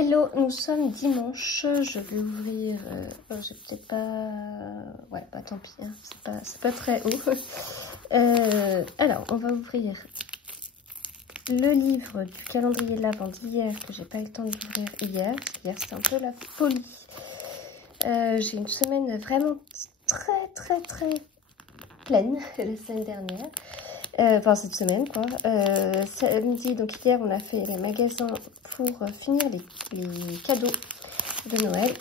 Hello, nous sommes dimanche, je vais ouvrir, j'ai peut-être pas, ouais bah tant pis, hein, c'est pas très haut. Alors on va ouvrir le livre du calendrier de l'Avent d'hier que j'ai pas eu le temps d'ouvrir hier, parce qu'hier c'était un peu la folie. J'ai une semaine vraiment très pleine la semaine dernière. Enfin cette semaine quoi. Samedi, donc hier on a fait les magasins pour finir les cadeaux de Noël,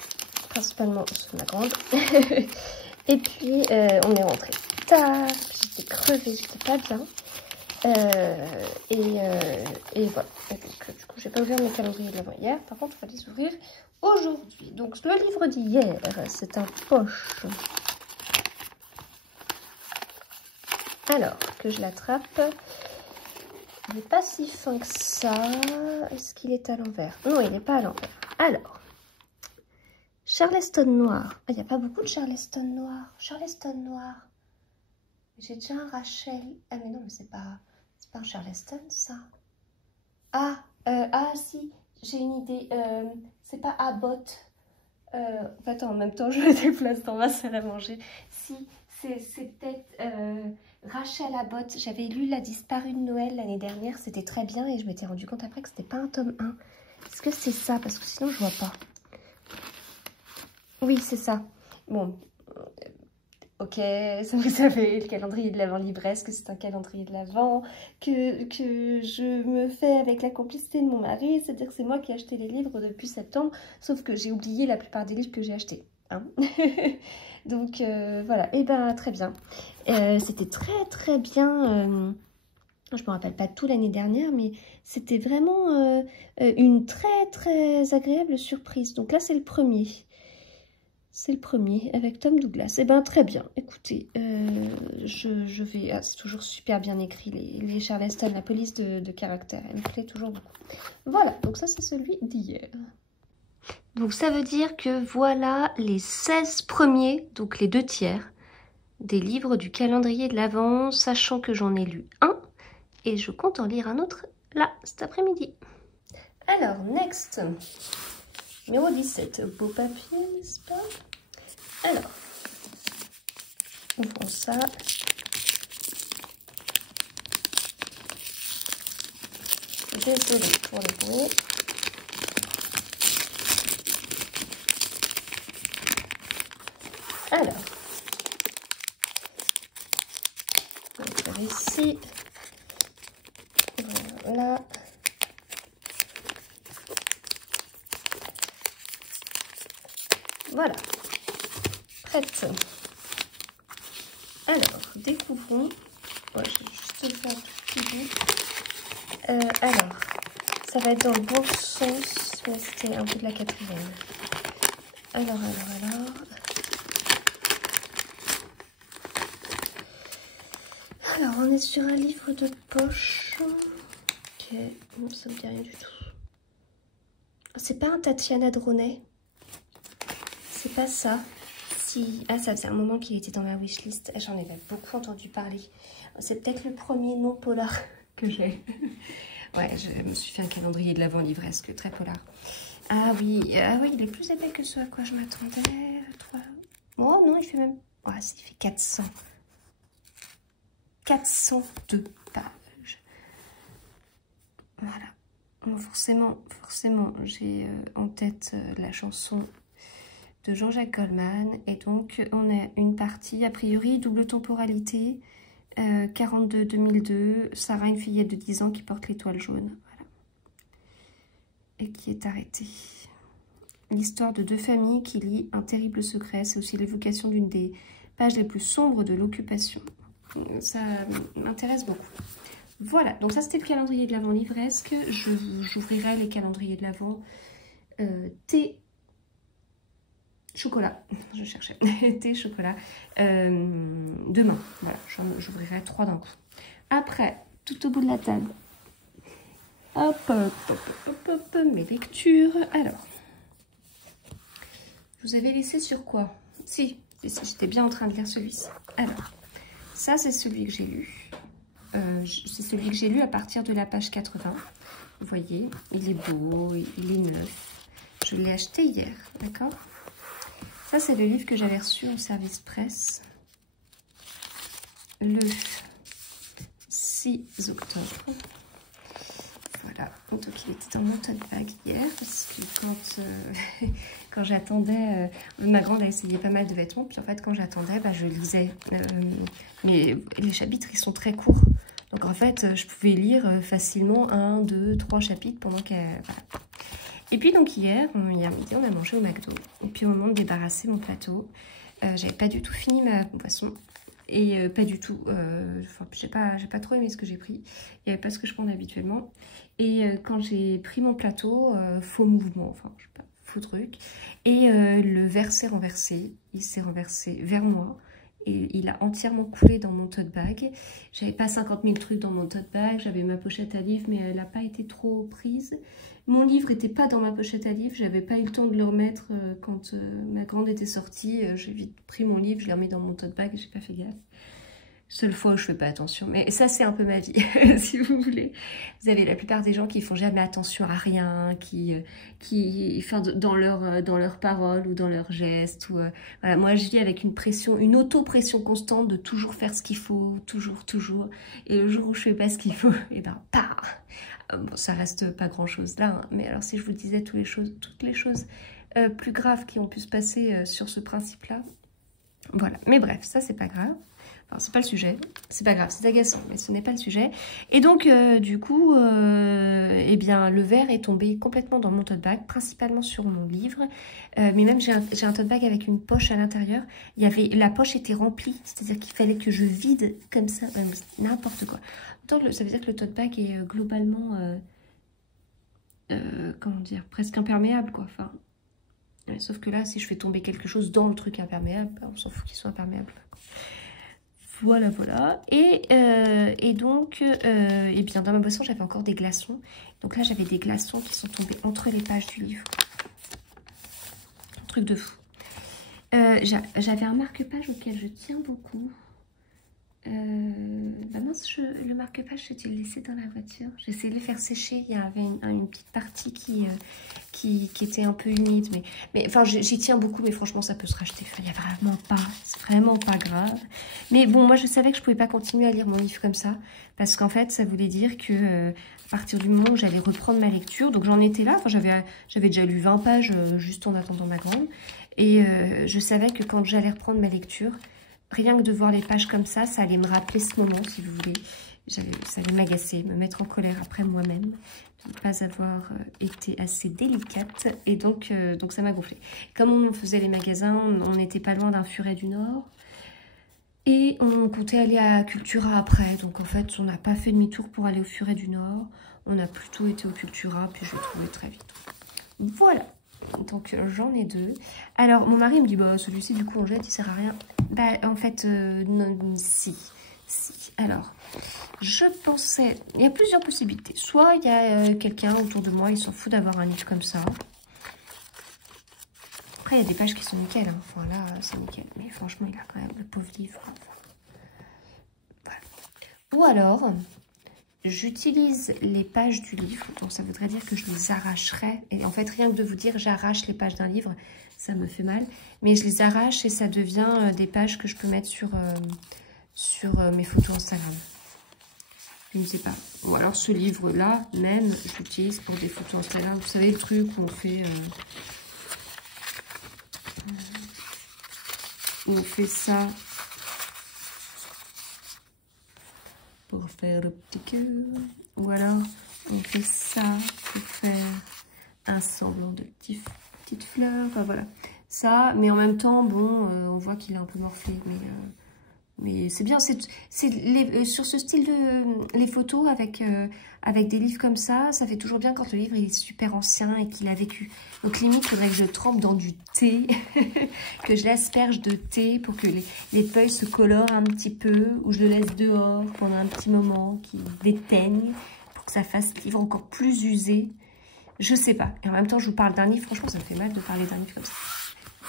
principalement ceux de ma grande. Et puis on est rentré tard, j'étais crevée, j'étais pas bien. Et voilà. Et donc, du coup j'ai pas ouvert mes calendriers de l'Avent hier, par contre on va les ouvrir aujourd'hui. Donc le livre d'hier, c'est un poche. Alors, que je l'attrape. Il n'est pas si fin que ça. Est-ce qu'il est à l'envers? Non, il n'est pas à l'envers. Alors, Charleston noir. Il n'y a pas beaucoup de Charleston noir. Charleston noir. J'ai déjà un Rachel. Ah, mais non, mais c'est pas un Charleston, ça. Ah, si, j'ai une idée. C'est pas Abbott. Attends, en même temps, je me déplace dans ma salle à manger. Si, c'est peut-être Rachel Abbott. J'avais lu La disparue de Noël l'année dernière, c'était très bien et je m'étais rendu compte après que c'était pas un tome 1. Est-ce que c'est ça? Parce que sinon je vois pas. Oui, c'est ça. Bon, ok, ça vous savez, le calendrier de l'Avent livresque, c'est un calendrier de l'Avent que je me fais avec la complicité de mon mari, c'est-à-dire que c'est moi qui ai acheté les livres depuis septembre, sauf que j'ai oublié la plupart des livres que j'ai achetés. Hein. Donc voilà, et ben très bien. C'était très bien. Je me rappelle pas tout l'année dernière, mais c'était vraiment une très agréable surprise. Donc là, c'est le premier. C'est le premier avec Tom Douglas. Eh ben très bien. Écoutez, je vais... Ah, c'est toujours super bien écrit, les Charleston, la police de caractère. Elle me plaît toujours beaucoup. Voilà, donc ça c'est celui d'hier. Donc ça veut dire que voilà les 16 premiers, donc les 2 tiers, des livres du calendrier de l'Avent, sachant que j'en ai lu un, et je compte en lire un autre là, cet après-midi. Alors, next, numéro 17, beau papier, n'est-ce pas? Alors, ouvrons ça. Désolée pour le bruit. Alors, on va faire ici. Voilà. Voilà. Prête. Alors, découvrons. Ouais, je vais juste le faire tout petit bout. Alors, ça va être dans le bon sens, mais c'était un peu de la 4e. Alors. Alors, on est sur un livre de poche. Ok, non, ça me dit rien du tout. C'est pas un Tatiana Dronet. C'est pas ça. Si... Ah, ça faisait un moment qu'il était dans ma wishlist. J'en avais beaucoup entendu parler. C'est peut-être le premier non polar que j'ai. Ouais, je me suis fait un calendrier de l'Avent livresque, très polar. Ah oui, il est plus épais que ce à quoi je m'attendais. Oh non, il fait même... Ah, oh, il fait 400. 402 pages. Voilà. Bon, forcément, j'ai en tête la chanson de Jean-Jacques Goldman. Et donc, on a une partie, a priori, double temporalité, 42-2002, Sarah, une fillette de 10 ans qui porte l'étoile jaune. Voilà. Et qui est arrêtée. L'histoire de 2 familles qui lient un terrible secret. C'est aussi l'évocation d'une des pages les plus sombres de l'occupation. Ça m'intéresse beaucoup. Voilà, donc ça c'était le calendrier de l'Avent livresque. J'ouvrirai les calendriers de l'Avent thé chocolat. Je cherchais thé chocolat demain. Voilà, j'ouvrirai 3 d'un coup. Après, tout au bout de la table. Hop, mes lectures. Alors, je vous avais laissé sur quoi? Si, j'étais bien en train de lire celui-ci. Alors, ça c'est celui que j'ai lu. C'est celui que j'ai lu à partir de la page 80. Vous voyez, il est beau, il est neuf. je l'ai acheté hier, d'accord? Ça, c'est le livre que j'avais reçu en service presse le 6 octobre. Voilà, donc il était dans mon tote bag hier parce que quand j'attendais, ma grande a essayé pas mal de vêtements, puis en fait quand j'attendais, bah, je lisais. Mais les chapitres ils sont très courts, donc en fait je pouvais lire facilement 1, 2, 3 chapitres pendant qu'elle... Voilà. Et puis donc hier, midi, on a mangé au McDo, et puis au moment de débarrasser mon plateau, j'avais pas du tout fini ma boisson. Et pas du tout, j'ai pas trop aimé ce que j'ai pris, il n'y avait pas ce que je prends habituellement. Et quand j'ai pris mon plateau, faux mouvement, enfin je sais pas, faux truc, et le verre s'est renversé, il s'est renversé vers moi, et il a entièrement coulé dans mon tote bag. J'avais pas 50 000 trucs dans mon tote bag, j'avais ma pochette à livres, mais elle n'a pas été trop prise. Mon livre n'était pas dans ma pochette à livres, j'avais pas eu le temps de le remettre quand ma grande était sortie. J'ai vite pris mon livre, je l'ai remis dans mon tote bag et j'ai pas fait gaffe. Seule fois où je fais pas attention, mais ça c'est un peu ma vie, si vous voulez. Vous avez la plupart des gens qui font jamais attention à rien, qui enfin, dans leurs paroles ou dans leurs gestes. Ou, voilà. Moi je vis avec une pression, une auto-pression constante de toujours faire ce qu'il faut, toujours. Et le jour où je fais pas ce qu'il faut, et ben pas. Bon, ça reste pas grand chose là, hein. Mais alors si je vous disais toutes les choses plus graves qui ont pu se passer sur ce principe-là, voilà. Mais bref, ça c'est pas grave. Enfin, c'est pas le sujet, c'est pas grave, c'est agaçant, mais ce n'est pas le sujet. Et donc, du coup, eh bien, le verre est tombé complètement dans mon tote bag, principalement sur mon livre. Mais même, j'ai un tote bag avec une poche à l'intérieur. La poche était remplie, c'est-à-dire qu'il fallait que je vide comme ça, n'importe quoi. Donc, ça veut dire que le tote bag est globalement, comment dire, presque imperméable, quoi. Enfin, ouais, sauf que là, si je fais tomber quelque chose dans le truc imperméable, on s'en fout qu'il soit imperméable. Voilà. Et donc, eh bien, dans ma boisson, j'avais encore des glaçons. Donc là, j'avais des glaçons qui sont tombés entre les pages du livre. Un truc de fou. J'avais un marque-page auquel je tiens beaucoup. Bah mince, le marque-page, je t'ai laissé dans la voiture. J'ai essayé de le faire sécher. Il y avait une petite partie qui était un peu humide. Mais enfin, j'y tiens beaucoup, mais franchement, ça peut se racheter. Enfin, il n'y a vraiment pas. C'est vraiment pas grave. Mais bon, moi, je savais que je ne pouvais pas continuer à lire mon livre comme ça. Parce qu'en fait, ça voulait dire que à partir du moment où j'allais reprendre ma lecture, donc j'en étais là. Enfin, j'avais déjà lu 20 pages juste en attendant ma grande. Et je savais que quand j'allais reprendre ma lecture, rien que de voir les pages comme ça allait me rappeler ce moment, si vous voulez. Ça allait m'agacer, me mettre en colère après moi-même, de ne pas avoir été assez délicate. Et donc ça m'a gonflé. Comme on faisait les magasins, on n'était pas loin d'un Furet du Nord. Et on comptait aller à Cultura après. Donc en fait, on n'a pas fait demi-tour pour aller au Furet du Nord. On a plutôt été au Cultura, puis je l'ai trouvé très vite. Voilà. Donc j'en ai deux. Alors mon mari me dit bah celui-ci du coup on jette, il sert à rien. Bah en fait non, si. Alors je pensais, il y a plusieurs possibilités. Soit il y a quelqu'un autour de moi, il s'en fout d'avoir un livre comme ça. Après il y a des pages qui sont nickel, hein. Enfin là c'est nickel, mais franchement il a quand même le pauvre livre. Voilà. Ou alors j'utilise les pages du livre, donc ça voudrait dire que je les arracherai. Et en fait, rien que de vous dire j'arrache les pages d'un livre, ça me fait mal. Mais je les arrache et ça devient des pages que je peux mettre sur mes photos Instagram. Je ne sais pas. Ou alors ce livre-là, même, je l'utilise pour des photos Instagram. Vous savez, le truc où on fait ça pour faire le petit cœur, ou alors on fait ça pour faire un semblant de petite fleur, enfin voilà, ça, mais en même temps, bon, on voit qu'il est un peu morflé, mais c'est bien, sur ce style de les photos avec des livres comme ça fait toujours bien quand le livre il est super ancien et qu'il a vécu. Donc limite, il faudrait que je trempe dans du thé, que je l'asperge de thé pour que les feuilles se colorent un petit peu, ou je le laisse dehors pendant un petit moment, qu'il déteigne, pour que ça fasse le livre encore plus usé. Je sais pas. Et en même temps, je vous parle d'un livre, franchement, ça me fait mal de parler d'un livre comme ça.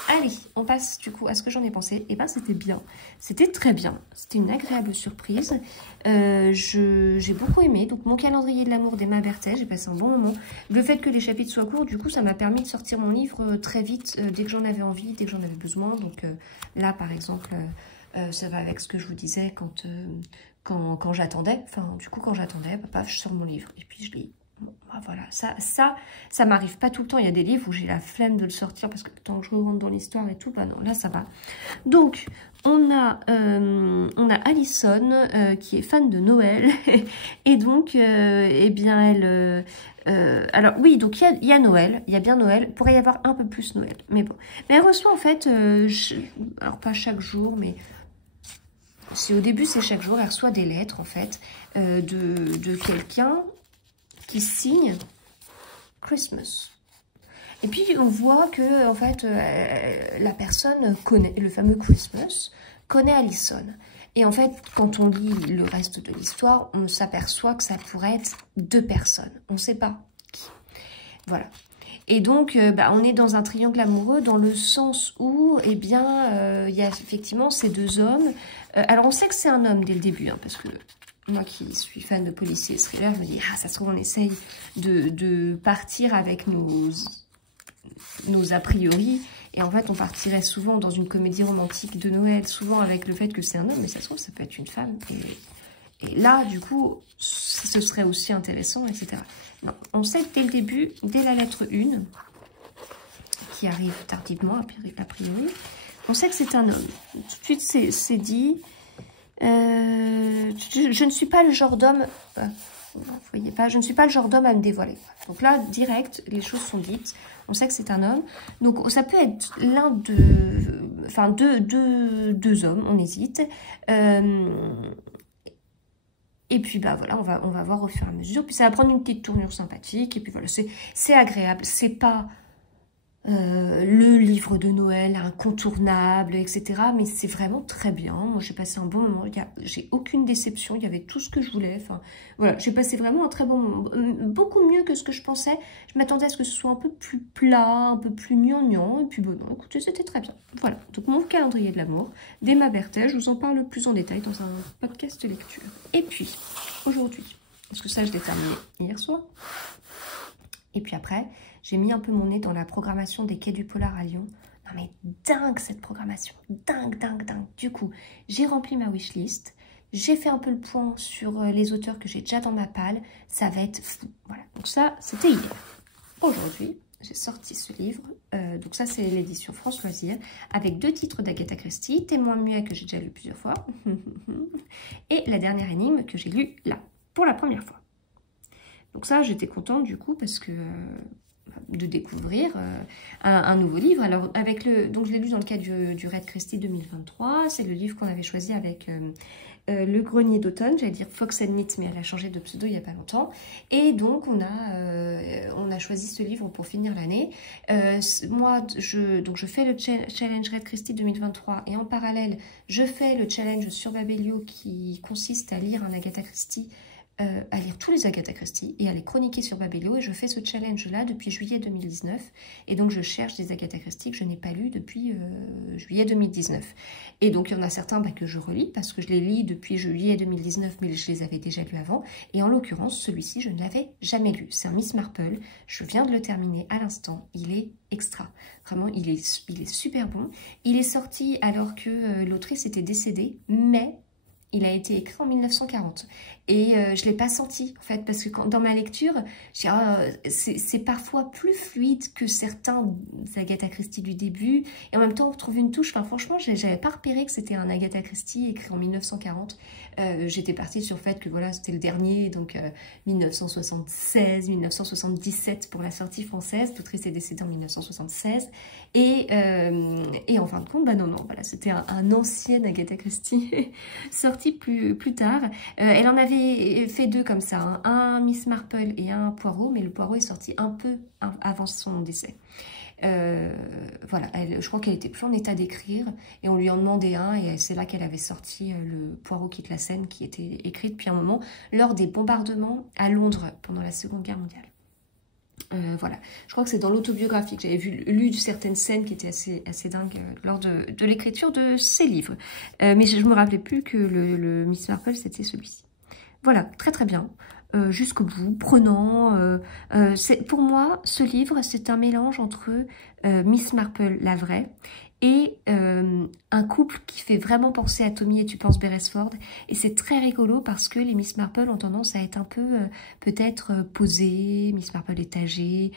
Allez, on passe du coup à ce que j'en ai pensé. Et ben c'était bien, c'était très bien, c'était une agréable surprise. J'ai beaucoup aimé, donc mon calendrier de l'amour d'Emma Berthel, j'ai passé un bon moment. Le fait que les chapitres soient courts, du coup ça m'a permis de sortir mon livre très vite, dès que j'en avais envie, dès que j'en avais besoin. Donc là par exemple, ça va avec ce que je vous disais quand j'attendais. Enfin du coup quand j'attendais, paf, je sors mon livre et puis je lis. Bon, bah voilà, ça m'arrive pas tout le temps. Il y a des livres où j'ai la flemme de le sortir parce que tant que je rentre dans l'histoire et tout, bah non, là ça va. Donc, on a Alison qui est fan de Noël et donc, eh bien, alors oui, donc il y a Noël, il y a bien Noël. Il pourrait y avoir un peu plus Noël, mais bon. Mais elle reçoit en fait, alors pas chaque jour, mais c'est au début c'est chaque jour, elle reçoit des lettres en fait de quelqu'un qui signe Christmas. Et puis on voit que en fait la personne connaît le fameux Christmas, connaît Alison. Et en fait, quand on lit le reste de l'histoire, on s'aperçoit que ça pourrait être deux personnes. On ne sait pas qui. Voilà. Et donc, on est dans un triangle amoureux dans le sens où, eh bien, il y a effectivement ces deux hommes. Alors, on sait que c'est un homme dès le début, hein, parce que moi qui suis fan de policiers et thrillers, je me dis, ah, ça se trouve, on essaye de partir avec nos a priori. Et en fait, on partirait souvent dans une comédie romantique de Noël, souvent avec le fait que c'est un homme, mais ça se trouve, ça peut être une femme. Et là, du coup, ce serait aussi intéressant, etc. Non, on sait dès le début, dès la lettre 1, qui arrive tardivement, a priori, on sait que c'est un homme. Tout de suite, c'est dit... je ne suis pas le genre d'homme... vous voyez pas, je ne suis pas le genre d'homme à me dévoiler. Donc là, direct, les choses sont dites. On sait que c'est un homme. Donc ça peut être l'un de... Enfin, deux hommes, on hésite. Et puis, bah voilà, on va voir au fur et à mesure. Puis ça va prendre une petite tournure sympathique. Et puis voilà, c'est agréable. C'est pas le livre de Noël incontournable, etc. Mais c'est vraiment très bien. Moi, j'ai passé un bon moment. J'ai aucune déception. Il y avait tout ce que je voulais. Enfin, voilà, j'ai passé vraiment un très bon moment. Beaucoup mieux que ce que je pensais. Je m'attendais à ce que ce soit un peu plus plat, un peu plus gnangnan. Et puis, bon, non, écoutez, c'était très bien. Voilà, donc mon calendrier de l'amour d'Emma Berthel. Je vous en parle plus en détail dans un podcast lecture. Et puis, aujourd'hui, parce que ça, je l'ai terminé hier soir. Et puis après, j'ai mis un peu mon nez dans la programmation des Quais du Polar à Lyon. Non mais dingue cette programmation, dingue, dingue, dingue. Du coup, j'ai rempli ma wishlist, j'ai fait un peu le point sur les auteurs que j'ai déjà dans ma palle. Ça va être fou. Voilà, donc ça, c'était hier. Aujourd'hui, j'ai sorti ce livre. Donc ça, c'est l'édition France Loisirs, avec 2 titres d'Agatha Christie, Témoin muet que j'ai déjà lu plusieurs fois, et La dernière énigme que j'ai lu là, pour la première fois. Donc ça, j'étais contente du coup parce que de découvrir un nouveau livre. Alors donc je l'ai lu dans le cadre du Red Christie 2023. C'est le livre qu'on avait choisi avec Le Grenier d'automne. J'allais dire Fox and Knit, mais elle a changé de pseudo il n'y a pas longtemps. Et donc on a choisi ce livre pour finir l'année. Moi, je fais le challenge Red Christie 2023 et en parallèle, je fais le challenge sur Babelio qui consiste à lire un Agatha Christie, à lire tous les Agatha Christie et à les chroniquer sur Babelio. Et je fais ce challenge-là depuis juillet 2019. Et donc, je cherche des Agatha Christie que je n'ai pas lues depuis juillet 2019. Et donc, il y en a certains que je relis parce que je les lis depuis juillet 2019, mais je les avais déjà lus avant. Et en l'occurrence, celui-ci, je ne l'avais jamais lu. C'est un Miss Marple. Je viens de le terminer à l'instant. Il est extra. Vraiment, il est super bon. Il est sorti alors que l'autrice était décédée, mais... il a été écrit en 1940 et je ne l'ai pas senti en fait parce que dans ma lecture, c'est parfois plus fluide que certains Agatha Christie du début et en même temps on retrouve une touche, enfin franchement je n'avais pas repéré que c'était un Agatha Christie écrit en 1940. J'étais partie sur le fait que voilà c'était le dernier, donc 1976, 1977 pour la sortie française, l'autrice est décédée en 1976 et en fin de compte, bah non, voilà, c'était un ancien Agatha Christie sorti plus tard. Elle en avait fait 2 comme ça, hein, un Miss Marple et un Poirot, mais le Poirot est sorti un peu avant son décès. Voilà, je crois qu'elle était plus en état d'écrire et on lui en demandait un et c'est là qu'elle avait sorti le Poirot quitte la Seine qui était écrit depuis un moment lors des bombardements à Londres pendant la Seconde Guerre mondiale. Voilà, je crois que c'est dans l'autobiographie que j'avais lu certaines scènes qui étaient assez dingues lors de l'écriture de ces livres. Mais je me rappelais plus que le Miss Marple, c'était celui-ci. Voilà, très très bien. Jusqu'au bout, prenant. Pour moi, ce livre, c'est un mélange entre Miss Marple, la vraie, et un couple qui fait vraiment penser à Tommy et Tu penses Beresford. Et c'est très rigolo parce que les Miss Marple ont tendance à être un peu peut-être posées. Miss Marple est âgée,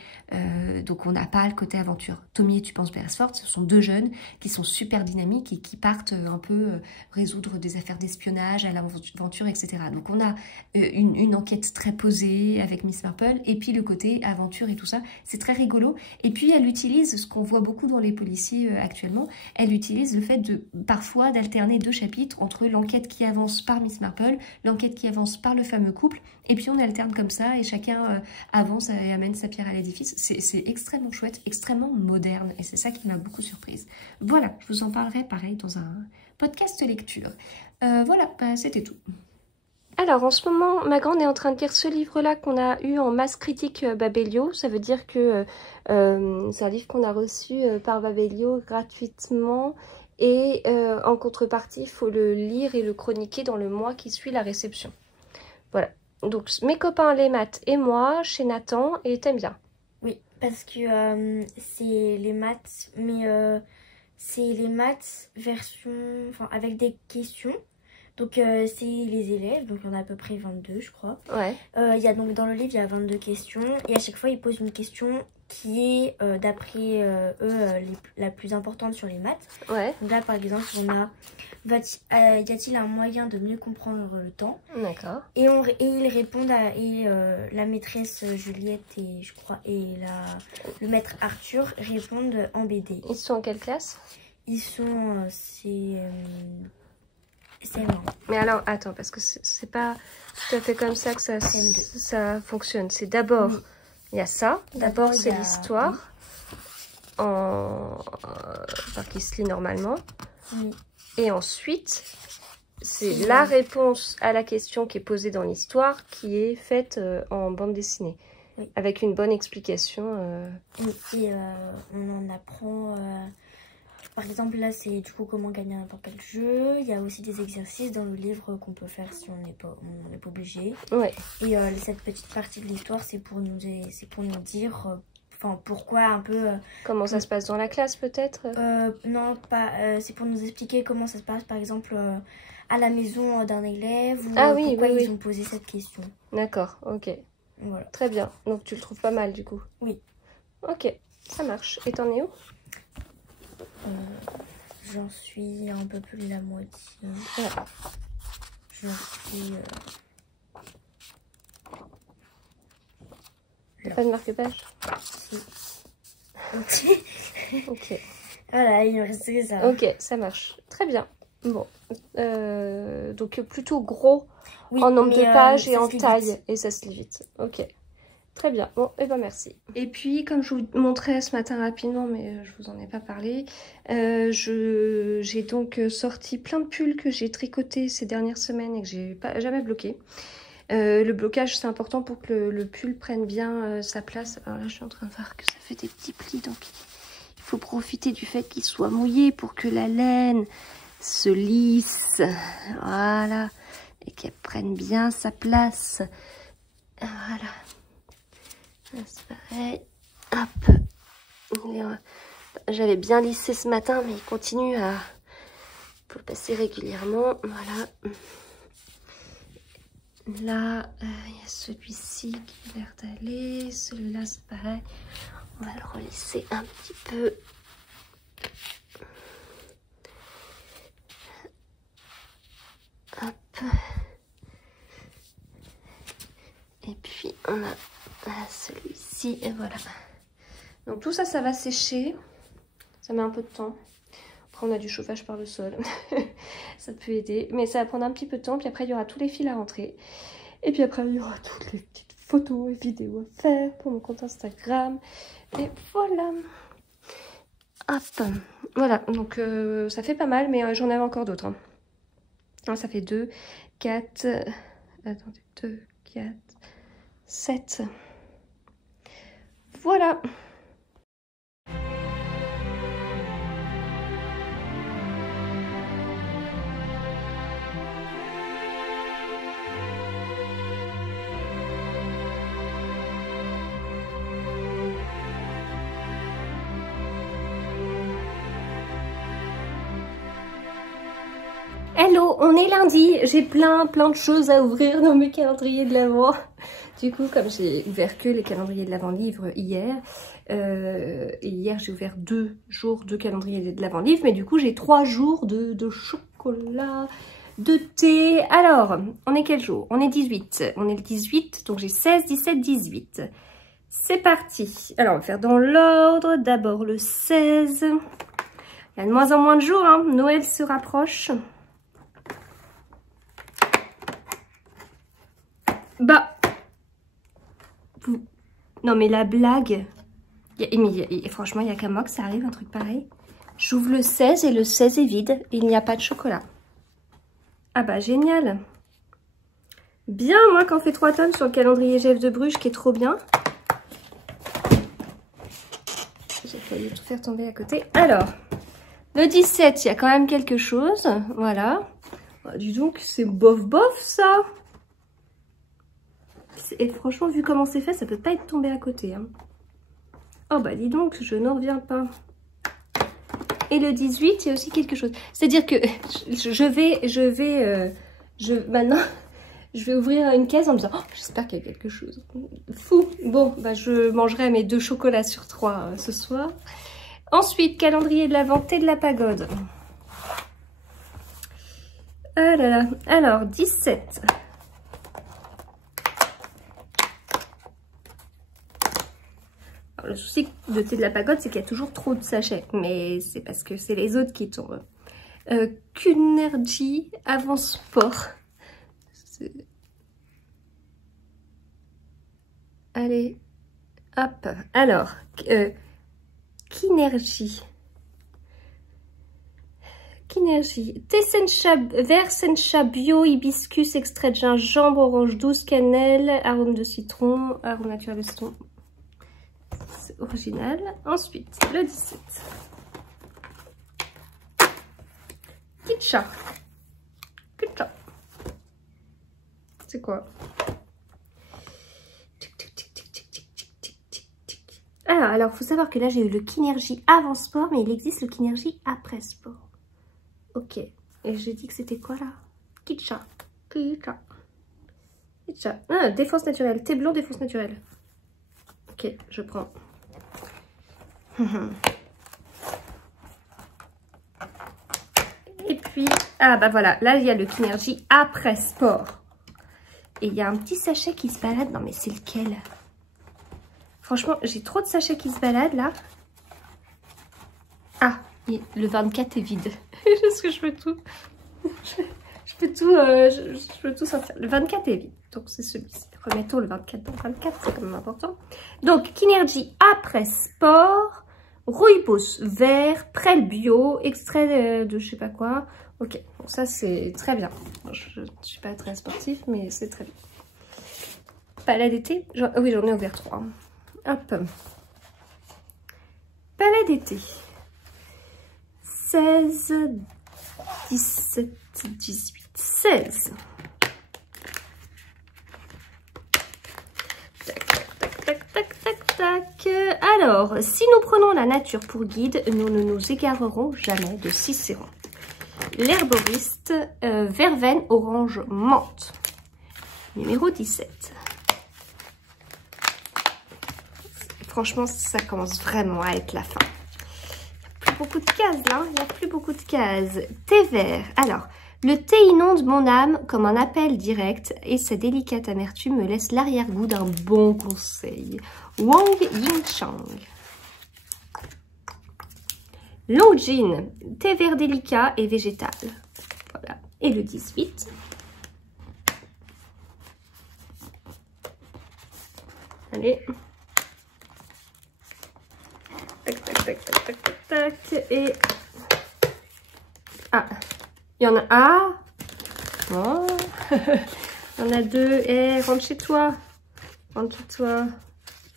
donc on n'a pas le côté aventure. Tommy et Tu penses Beresford, ce sont deux jeunes qui sont super dynamiques et qui partent un peu résoudre des affaires d'espionnage à l'aventure, etc. Donc on a une enquête très posée avec Miss Marple et puis le côté aventure et tout ça. C'est très rigolo. Et puis elle utilise ce qu'on voit beaucoup dans les policiers actuellement. Elle utilise le fait parfois d'alterner deux chapitres entre l'enquête qui avance par Miss Marple, l'enquête qui avance par le fameux couple, et puis on alterne comme ça et chacun avance et amène sa pierre à l'édifice. C'est extrêmement chouette, extrêmement moderne et c'est ça qui m'a beaucoup surprise. Voilà, je vous en parlerai pareil dans un podcast lecture. Voilà, c'était tout. Alors, en ce moment, ma grande est en train de lire ce livre-là qu'on a eu en masse critique Babelio. Ça veut dire que c'est un livre qu'on a reçu par Babelio gratuitement. Et en contrepartie, il faut le lire et le chroniquer dans le mois qui suit la réception. Voilà. Donc, mes copains, les maths et moi, chez Nathan, et t'aimes bien. Oui, parce que c'est les maths, mais c'est les maths version, enfin, avec des questions. Donc c'est les élèves, donc il y en a à peu près 22 je crois. Ouais. Il y a donc dans le livre il y a 22 questions et à chaque fois ils posent une question qui est d'après eux la plus importante sur les maths. Ouais. Donc là par exemple on a y a-t-il un moyen de mieux comprendre le temps? D'accord. Et ils répondent la maîtresse Juliette et je crois le maître Arthur répondent en BD. Ils sont en quelle classe? Ils sont c'est mais alors, attends, parce que c'est pas tout à fait comme ça que ça fonctionne. C'est d'abord, il y a ça. D'abord, c'est l'histoire par qui se lit normalement. Oui. Et ensuite, c'est la réponse à la question qui est posée dans l'histoire qui est faite en bande dessinée. Oui. Avec une bonne explication. Et on en apprend... Par exemple, là, c'est du coup comment gagner n'importe quel jeu. Il y a aussi des exercices dans le livre qu'on peut faire si on n'est pas obligé. Ouais. Et cette petite partie de l'histoire, c'est pour nous dire pourquoi un peu... comment ça se passe dans la classe, peut-être non, pas. C'est pour nous expliquer comment ça se passe, par exemple, à la maison d'un élève. Ou pourquoi ils ont posé cette question. D'accord, ok. Voilà. Très bien. Donc, tu le trouves pas mal, du coup? Oui. Ok, ça marche. Et t'en es où? J'en suis un peu plus de la moitié. Ouais. J'en suis... T'as pas de marque-page? Si. Ok. Voilà, il me reste que ça. Ok, ça marche. Très bien. Bon. Donc plutôt gros en nombre de pages et en taille. Vite. Et ça se lit vite. Ok. Très bien, bon, et ben merci. Et puis, comme je vous montrais ce matin rapidement, mais je vous en ai pas parlé, j'ai donc sorti plein de pulls que j'ai tricotés ces dernières semaines et que j'ai jamais bloqué. Le blocage, c'est important pour que le pull prenne bien sa place. Alors là, je suis en train de voir que ça fait des petits plis, donc il faut profiter du fait qu'il soit mouillé pour que la laine se lisse. Voilà, et qu'elle prenne bien sa place. Voilà. C'est pareil. Hop. J'avais bien lissé ce matin, mais il continue à passer régulièrement. Voilà. Là, il y a celui-ci qui a l'air d'aller. Celui-là, c'est pareil. On va le relisser un petit peu. Hop. Et puis, on a celui-ci, et voilà. Donc tout ça, ça va sécher. Ça met un peu de temps. Après, on a du chauffage par le sol. Ça peut aider. Mais ça va prendre un petit peu de temps. Puis après, il y aura tous les fils à rentrer. Et puis après, il y aura toutes les petites photos et vidéos à faire pour mon compte Instagram. Et voilà. Hop. Voilà. Donc, ça fait pas mal, mais j'en avais encore d'autres. Hein. Ça fait 2, 4... Attendez, 2, 4... 7. Voilà. Hello, on est lundi, j'ai plein de choses à ouvrir dans mes calendriers de l'Avent. Du coup, comme j'ai ouvert que les calendriers de l'Avent livre hier, et hier j'ai ouvert 2 jours de calendrier de l'Avent livre, mais du coup j'ai 3 jours de chocolat, de thé. Alors, on est quel jour? On est 18, on est le 18, donc j'ai 16, 17, 18. C'est parti. Alors on va faire dans l'ordre, d'abord le 16. Il y a de moins en moins de jours, hein. Noël se rapproche. Bah, non mais la blague, franchement il n'y a qu'à moi que ça arrive un truc pareil. J'ouvre le 16 et le 16 est vide, il n'y a pas de chocolat. Ah bah génial. Bien, moi quand on fait 3 tonnes sur le calendrier Jeff de Bruges qui est trop bien. J'ai failli tout faire tomber à côté. Alors, le 17 il y a quand même quelque chose, voilà. Bah, dis donc c'est bof ça. Et franchement, vu comment c'est fait, ça peut pas être tombé à côté. Hein. Oh bah dis donc, je n'en reviens pas. Et le 18, il y a aussi quelque chose. C'est-à-dire que maintenant, je vais ouvrir une caisse en me disant, oh, j'espère qu'il y a quelque chose. Fou. Bon, bah je mangerai mes 2 chocolats sur 3 ce soir. Ensuite, calendrier de l'Avent, thé de la pagode. Ah là là. Alors, 17. Le souci de thé de la pagode, c'est qu'il y a toujours trop de sachets. Mais c'est parce que c'est les autres qui tombent. Qnergy avant sport. Allez, hop. Alors, Qnergy. Thé sencha, vert sencha bio, hibiscus, extrait de gingembre, orange douce, cannelle, arôme de citron, arôme naturel de citron. Original. Ensuite, le 17. Kitcha. C'est quoi? Alors, faut savoir que là, j'ai eu le Qnergy avant sport, mais il existe le Qnergy après sport. Ok. Et j'ai dit que c'était quoi, là? Kitcha. Ah, défense naturelle. Thé blanc, défense naturelle. Ok, je prends. Et puis, ah bah voilà, là il y a le Qnergy après sport. Et il y a un petit sachet qui se balade. Non mais c'est lequel? Franchement, j'ai trop de sachets qui se baladent là. Ah, le 24 est vide. Est-ce que je peux tout? Je peux tout sortir. Le 24 est vide, donc c'est celui-ci. Remettons le 24 dans le 24, c'est quand même important. Donc, Qnergy après sport, rooibos vert, prêle bio, extrait de je sais pas quoi. Ok, bon, ça c'est très bien. Je ne suis pas très sportif, mais c'est très bien. Palais d'été, oui, j'en ai ouvert 3. Hop. Palais d'été. 16, 17, 18, 16. Alors, si nous prenons la nature pour guide, nous ne nous égarerons jamais de Cicéron. L'herboriste, verveine, orange, menthe. Numéro 17. Franchement, ça commence vraiment à être la fin. Il n'y a plus beaucoup de cases là, il n'y a plus beaucoup de cases. Thé vert. Alors, le thé inonde mon âme comme un appel direct et sa délicate amertume me laisse l'arrière-goût d'un bon conseil. Wang Yingchang. Longjin, thé vert délicat et végétal. Voilà. Et le 18. Allez. Tac, tac, tac, tac, tac, tac, tac. Et... ah, il y en a... ah oh. Il y en a 2. Et rentre chez toi. Rentre chez toi.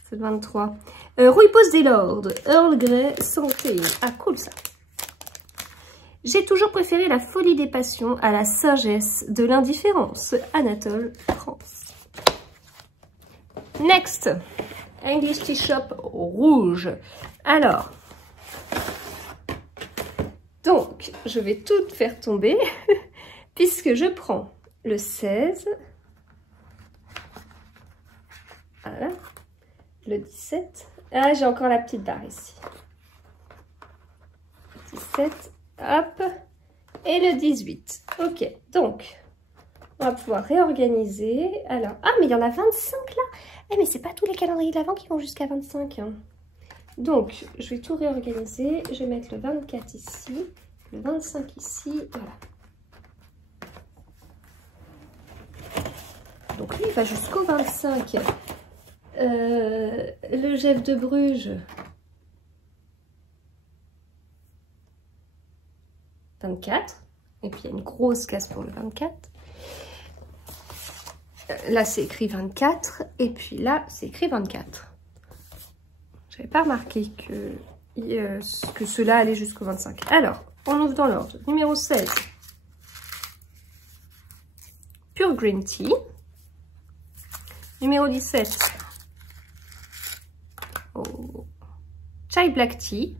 C'est le 23. Rooibos des Lords, Earl Grey, santé. Ah, cool ça. J'ai toujours préféré la folie des passions à la sagesse de l'indifférence. Anatole France. Next. English Tea Shop rouge. Alors. Donc, je vais tout faire tomber. Puisque je prends le 16. Voilà. Le 17. Ah, j'ai encore la petite barre ici. 17. Hop. Et le 18. Ok. Donc, on va pouvoir réorganiser. Alors, ah, mais il y en a 25 là. Eh, mais c'est pas tous les calendriers de l'Avent qui vont jusqu'à 25. Hein. Donc, je vais tout réorganiser. Je vais mettre le 24 ici. Le 25 ici. Voilà. Donc, lui, il va jusqu'au 25. Le Jeff de Bruges. 24. Et puis, il y a une grosse case pour le 24. Là, c'est écrit 24. Et puis là, c'est écrit 24. Je n'avais pas remarqué que cela allait jusqu'au 25. Alors, on ouvre dans l'ordre. Numéro 16. Pure Green Tea. Numéro 17. Oh. Chai Black Tea.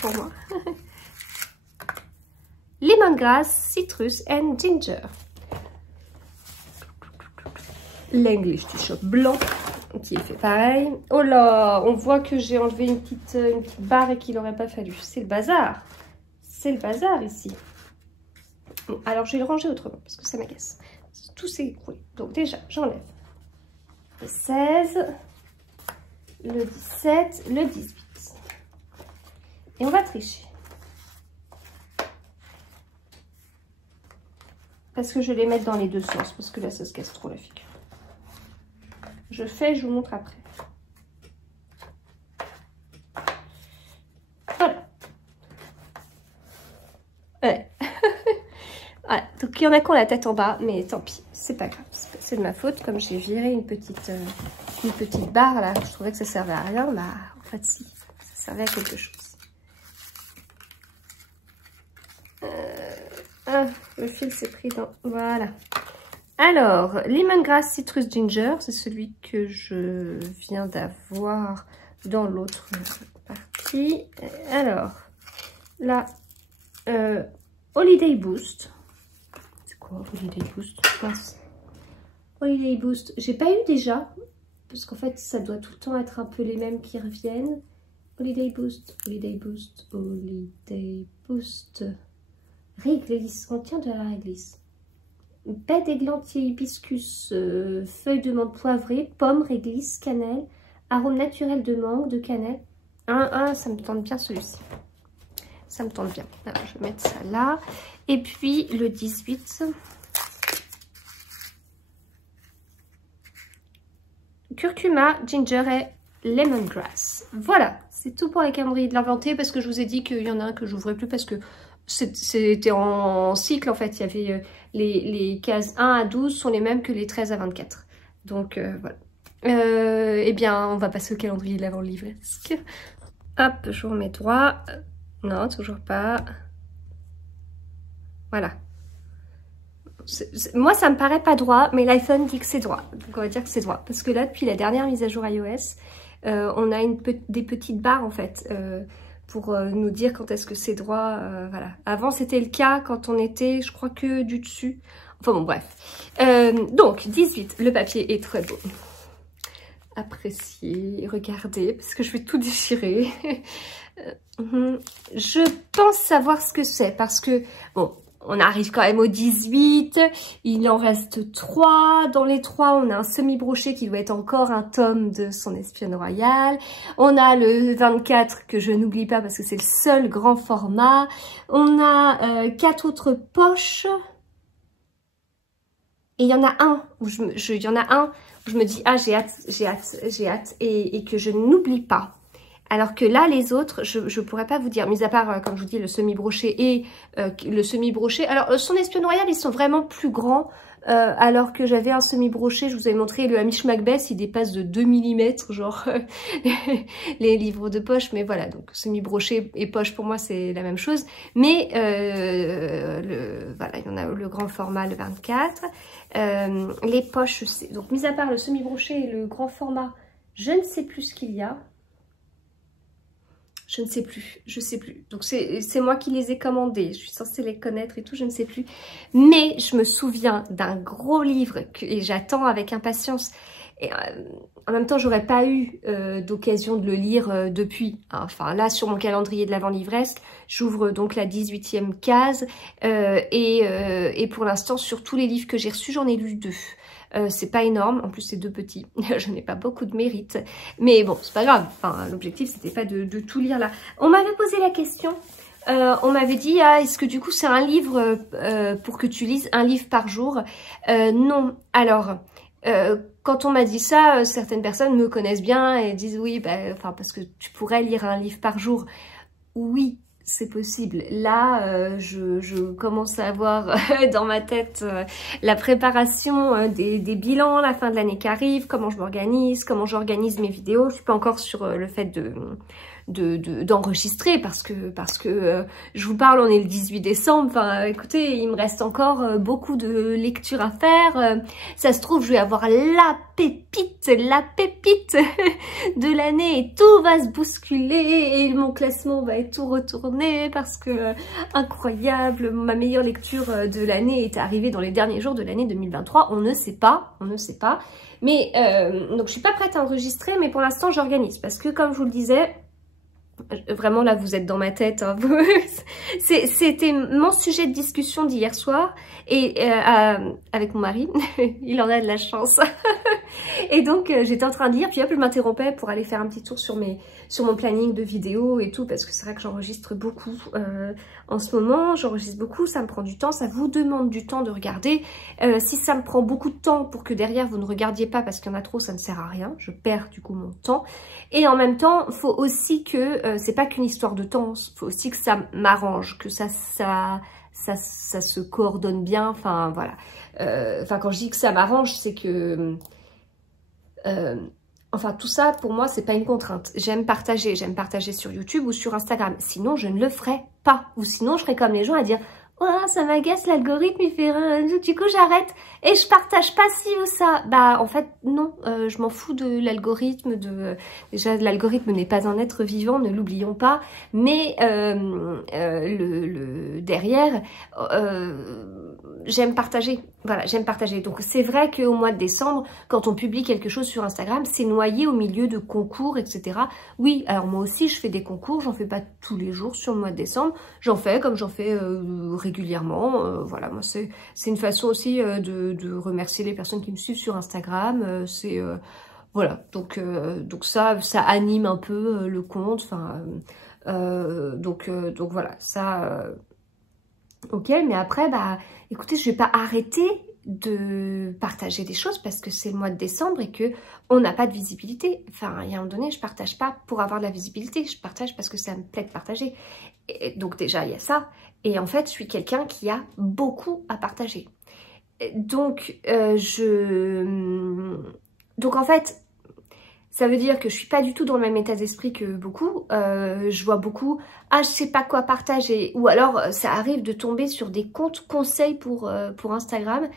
Pour moi. Lemongrass, Citrus and Ginger. L'English Tea Shop blanc qui est fait pareil. Oh là, on voit que j'ai enlevé une petite barre et qu'il n'aurait pas fallu. C'est le bazar. C'est le bazar ici. Bon, alors je vais le ranger autrement parce que ça m'agace. Tout s'est écroulé. Donc déjà, j'enlève le 16, le 17, le 18. Et on va tricher. Parce que je vais les mettre dans les deux sens. Parce que là, ça se casse trop la figure. Je fais, je vous montre après. Voilà. Ouais. Voilà. Donc, il y en a qui ont la tête en bas. Mais tant pis, c'est pas grave. C'est de ma faute. Comme j'ai viré une petite barre là, je trouvais que ça servait à rien. Bah, en fait, si. Ça servait à quelque chose. Le fil s'est pris dans... Voilà. Alors, Lemongrass Citrus Ginger, c'est celui que je viens d'avoir dans l'autre partie. Alors, là, Holiday Boost. C'est quoi Holiday Boost? Holiday Boost, j'ai pas eu déjà, parce qu'en fait, ça doit tout le temps être un peu les mêmes qui reviennent. Holiday Boost, Holiday Boost, Holiday Boost... Réglisse, contient de la réglisse. Baie d'églantier, hibiscus, feuilles de menthe poivrée, pomme, réglisse, cannelle, arôme naturel de mangue, de cannelle. Ça me tente bien celui-ci. Ça me tente bien. Alors, je vais mettre ça là. Et puis le 18. Curcuma, ginger et lemongrass. Voilà, c'est tout pour les calendriers de l'inventé parce que je vous ai dit qu'il y en a un que j'ouvrais plus parce que c'était en cycle en fait. Il y avait les cases 1 à 12 sont les mêmes que les 13 à 24. Donc voilà. Eh bien, on va passer au calendrier de l'avant livresque. Hop, je vous remets droit. Non, toujours pas. Voilà. Moi, ça me paraît pas droit, mais l'iPhone dit que c'est droit. Donc, on va dire que c'est droit. Parce que là, depuis la dernière mise à jour iOS, on a des petites barres, en fait, pour nous dire quand est-ce que c'est droit. Voilà. Avant, c'était le cas quand on était, je crois que du dessus. Enfin bon, bref. Donc, 18, le papier est très beau. Appréciez, regardez, parce que je vais tout déchirer. Je pense savoir ce que c'est, parce que, bon, on arrive quand même au 18, il en reste 3. Dans les 3, on a un semi-broché qui doit être encore un tome de Son Espionne Royale. On a le 24 que je n'oublie pas parce que c'est le seul grand format. On a 4 autres poches. Et il y en a un où je me dis, ah j'ai hâte, et que je n'oublie pas. Alors que là, les autres, je pourrais pas vous dire, mis à part, comme je vous dis, le semi-broché et le semi-broché. Alors, son espion royal, ils sont vraiment plus grands. Alors que j'avais un semi-broché, je vous avais montré le Hamish Macbeth, il dépasse de 2 mm, genre les livres de poche, mais voilà, donc semi-broché et poche pour moi c'est la même chose, mais voilà, il y en a le grand format, le 24, les poches, donc mis à part le semi-broché et le grand format, je ne sais plus ce qu'il y a. Je ne sais plus, je sais plus. Donc c'est moi qui les ai commandés, je suis censée les connaître et tout, je ne sais plus. Mais je me souviens d'un gros livre et j'attends avec impatience. Et en même temps, j'aurais pas eu d'occasion de le lire depuis. Enfin là, sur mon calendrier de l'Avent Livresse, j'ouvre donc la 18e case. Et pour l'instant, sur tous les livres que j'ai reçus, j'en ai lu 2. C'est pas énorme, en plus c'est 2 petits, je n'ai pas beaucoup de mérite, mais bon c'est pas grave, enfin, l'objectif c'était pas de tout lire là. On m'avait posé la question, on m'avait dit est-ce que du coup c'est un livre pour que tu lises un livre par jour? Non, alors quand on m'a dit ça, certaines personnes me connaissent bien et disent oui, enfin parce que tu pourrais lire un livre par jour. Oui, c'est possible. Là, je commence à avoir dans ma tête la préparation des bilans, la fin de l'année qui arrive, comment je m'organise, comment j'organise mes vidéos. Je suis pas encore sur le fait d'enregistrer parce que je vous parle, on est le 18 décembre, enfin écoutez, il me reste encore beaucoup de lectures à faire, ça se trouve je vais avoir la pépite de l'année et tout va se bousculer et mon classement va être tout retourné parce que incroyable, ma meilleure lecture de l'année est arrivée dans les derniers jours de l'année 2023, on ne sait pas, mais donc je suis pas prête à enregistrer, mais pour l'instant j'organise parce que comme je vous le disais, vraiment là vous êtes dans ma tête, hein. C'était mon sujet de discussion d'hier soir et avec mon mari, il en a de la chance. Et donc j'étais en train de lire, puis hop je m'interrompais pour aller faire un petit tour sur mon planning de vidéos et tout, parce que c'est vrai que j'enregistre beaucoup en ce moment, j'enregistre beaucoup, ça me prend du temps, ça vous demande du temps de regarder. Si ça me prend beaucoup de temps pour que derrière vous ne regardiez pas parce qu'il y en a trop, ça ne sert à rien, je perds du coup mon temps. Et en même temps, faut aussi que c'est pas qu'une histoire de temps, faut aussi que ça m'arrange, que ça se coordonne bien, enfin voilà. Enfin quand je dis que ça m'arrange, c'est que enfin tout ça pour moi c'est pas une contrainte. J'aime partager sur YouTube ou sur Instagram, sinon je ne le ferai pas, ou sinon je ferai comme les gens à dire oh, ça m'agace, l'algorithme il fait du coup j'arrête et je partage pas ci ou ça. Bah en fait non, je m'en fous de l'algorithme, déjà l'algorithme n'est pas un être vivant, ne l'oublions pas, mais derrière j'aime partager, voilà, j'aime partager. Donc c'est vrai qu'au mois de décembre, quand on publie quelque chose sur Instagram, c'est noyé au milieu de concours, etc. Oui, alors moi aussi je fais des concours, j'en fais pas tous les jours sur le mois de décembre, j'en fais comme j'en fais régulièrement, voilà, moi c'est une façon aussi de remercier les personnes qui me suivent sur Instagram, c'est voilà, donc ça anime un peu le compte, enfin donc voilà, ça ok, mais après bah écoutez, je vais pas arrêter de partager des choses parce que c'est le mois de décembre et que on n'a pas de visibilité. Enfin, il y a un moment donné, je partage pas pour avoir de la visibilité, je partage parce que ça me plaît de partager. Et donc déjà, il y a ça. Et en fait, je suis quelqu'un qui a beaucoup à partager. Donc, donc en fait, ça veut dire que je suis pas du tout dans le même état d'esprit que beaucoup. Je vois beaucoup, ah je sais pas quoi partager. Ou alors ça arrive de tomber sur des comptes conseils pour Instagram.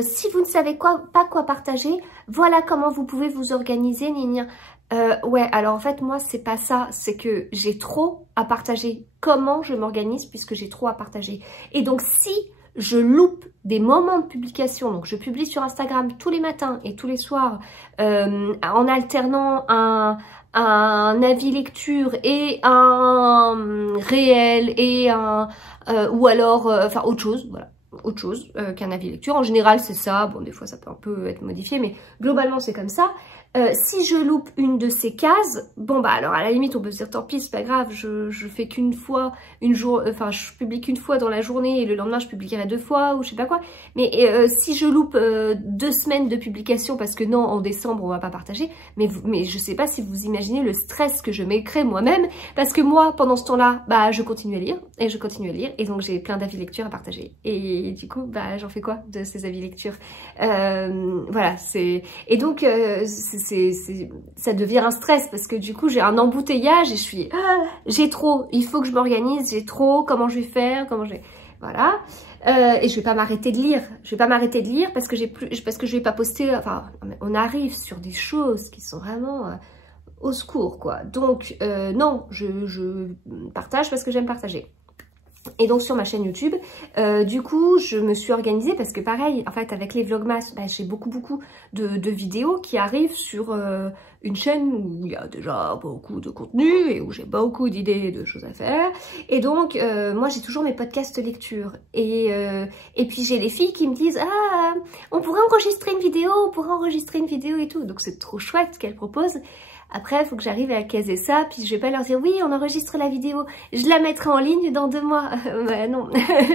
Si vous ne savez pas quoi partager, voilà comment vous pouvez vous organiser. Ouais, alors en fait moi c'est pas ça, c'est que j'ai trop à partager. Comment je m'organise puisque j'ai trop à partager. Et donc si je loupe des moments de publication, donc je publie sur Instagram tous les matins et tous les soirs en alternant un avis lecture et un réel et ou alors enfin autre chose, voilà, autre chose qu'un avis lecture. En général c'est ça, bon des fois ça peut un peu être modifié mais globalement c'est comme ça. Si je loupe une de ces cases, bon bah alors à la limite on peut se dire tant pis, c'est pas grave, je fais qu'une fois, je publie qu'une fois dans la journée et le lendemain je publierai 2 fois ou je sais pas quoi. Mais si je loupe 2 semaines de publication parce que non, en décembre on va pas partager, mais je sais pas si vous imaginez le stress que je m'écrée moi-même, parce que moi pendant ce temps-là, bah je continue à lire et donc j'ai plein d'avis lecture à partager. Et du coup, bah j'en fais quoi de ces avis lecture? Voilà, et donc ça devient un stress parce que du coup j'ai un embouteillage et je suis j'ai trop, il faut que je m'organise, j'ai trop, comment je vais faire, voilà. Et je vais pas m'arrêter de lire, parce que je vais pas poster, enfin on arrive sur des choses qui sont vraiment au secours quoi. Donc non, je partage parce que j'aime partager. Et donc sur ma chaîne YouTube, du coup je me suis organisée parce que pareil, en fait avec les vlogmas, bah, j'ai beaucoup de vidéos qui arrivent sur une chaîne où il y a déjà beaucoup de contenu et où j'ai beaucoup d'idées de choses à faire. Et donc moi j'ai toujours mes podcasts lecture et puis j'ai les filles qui me disent ah on pourrait enregistrer une vidéo, et tout. Donc c'est trop chouette qu'elles proposent. Après, il faut que j'arrive à caser ça, puis je vais pas leur dire oui, on enregistre la vidéo, je la mettrai en ligne dans 2 mois. Bah non,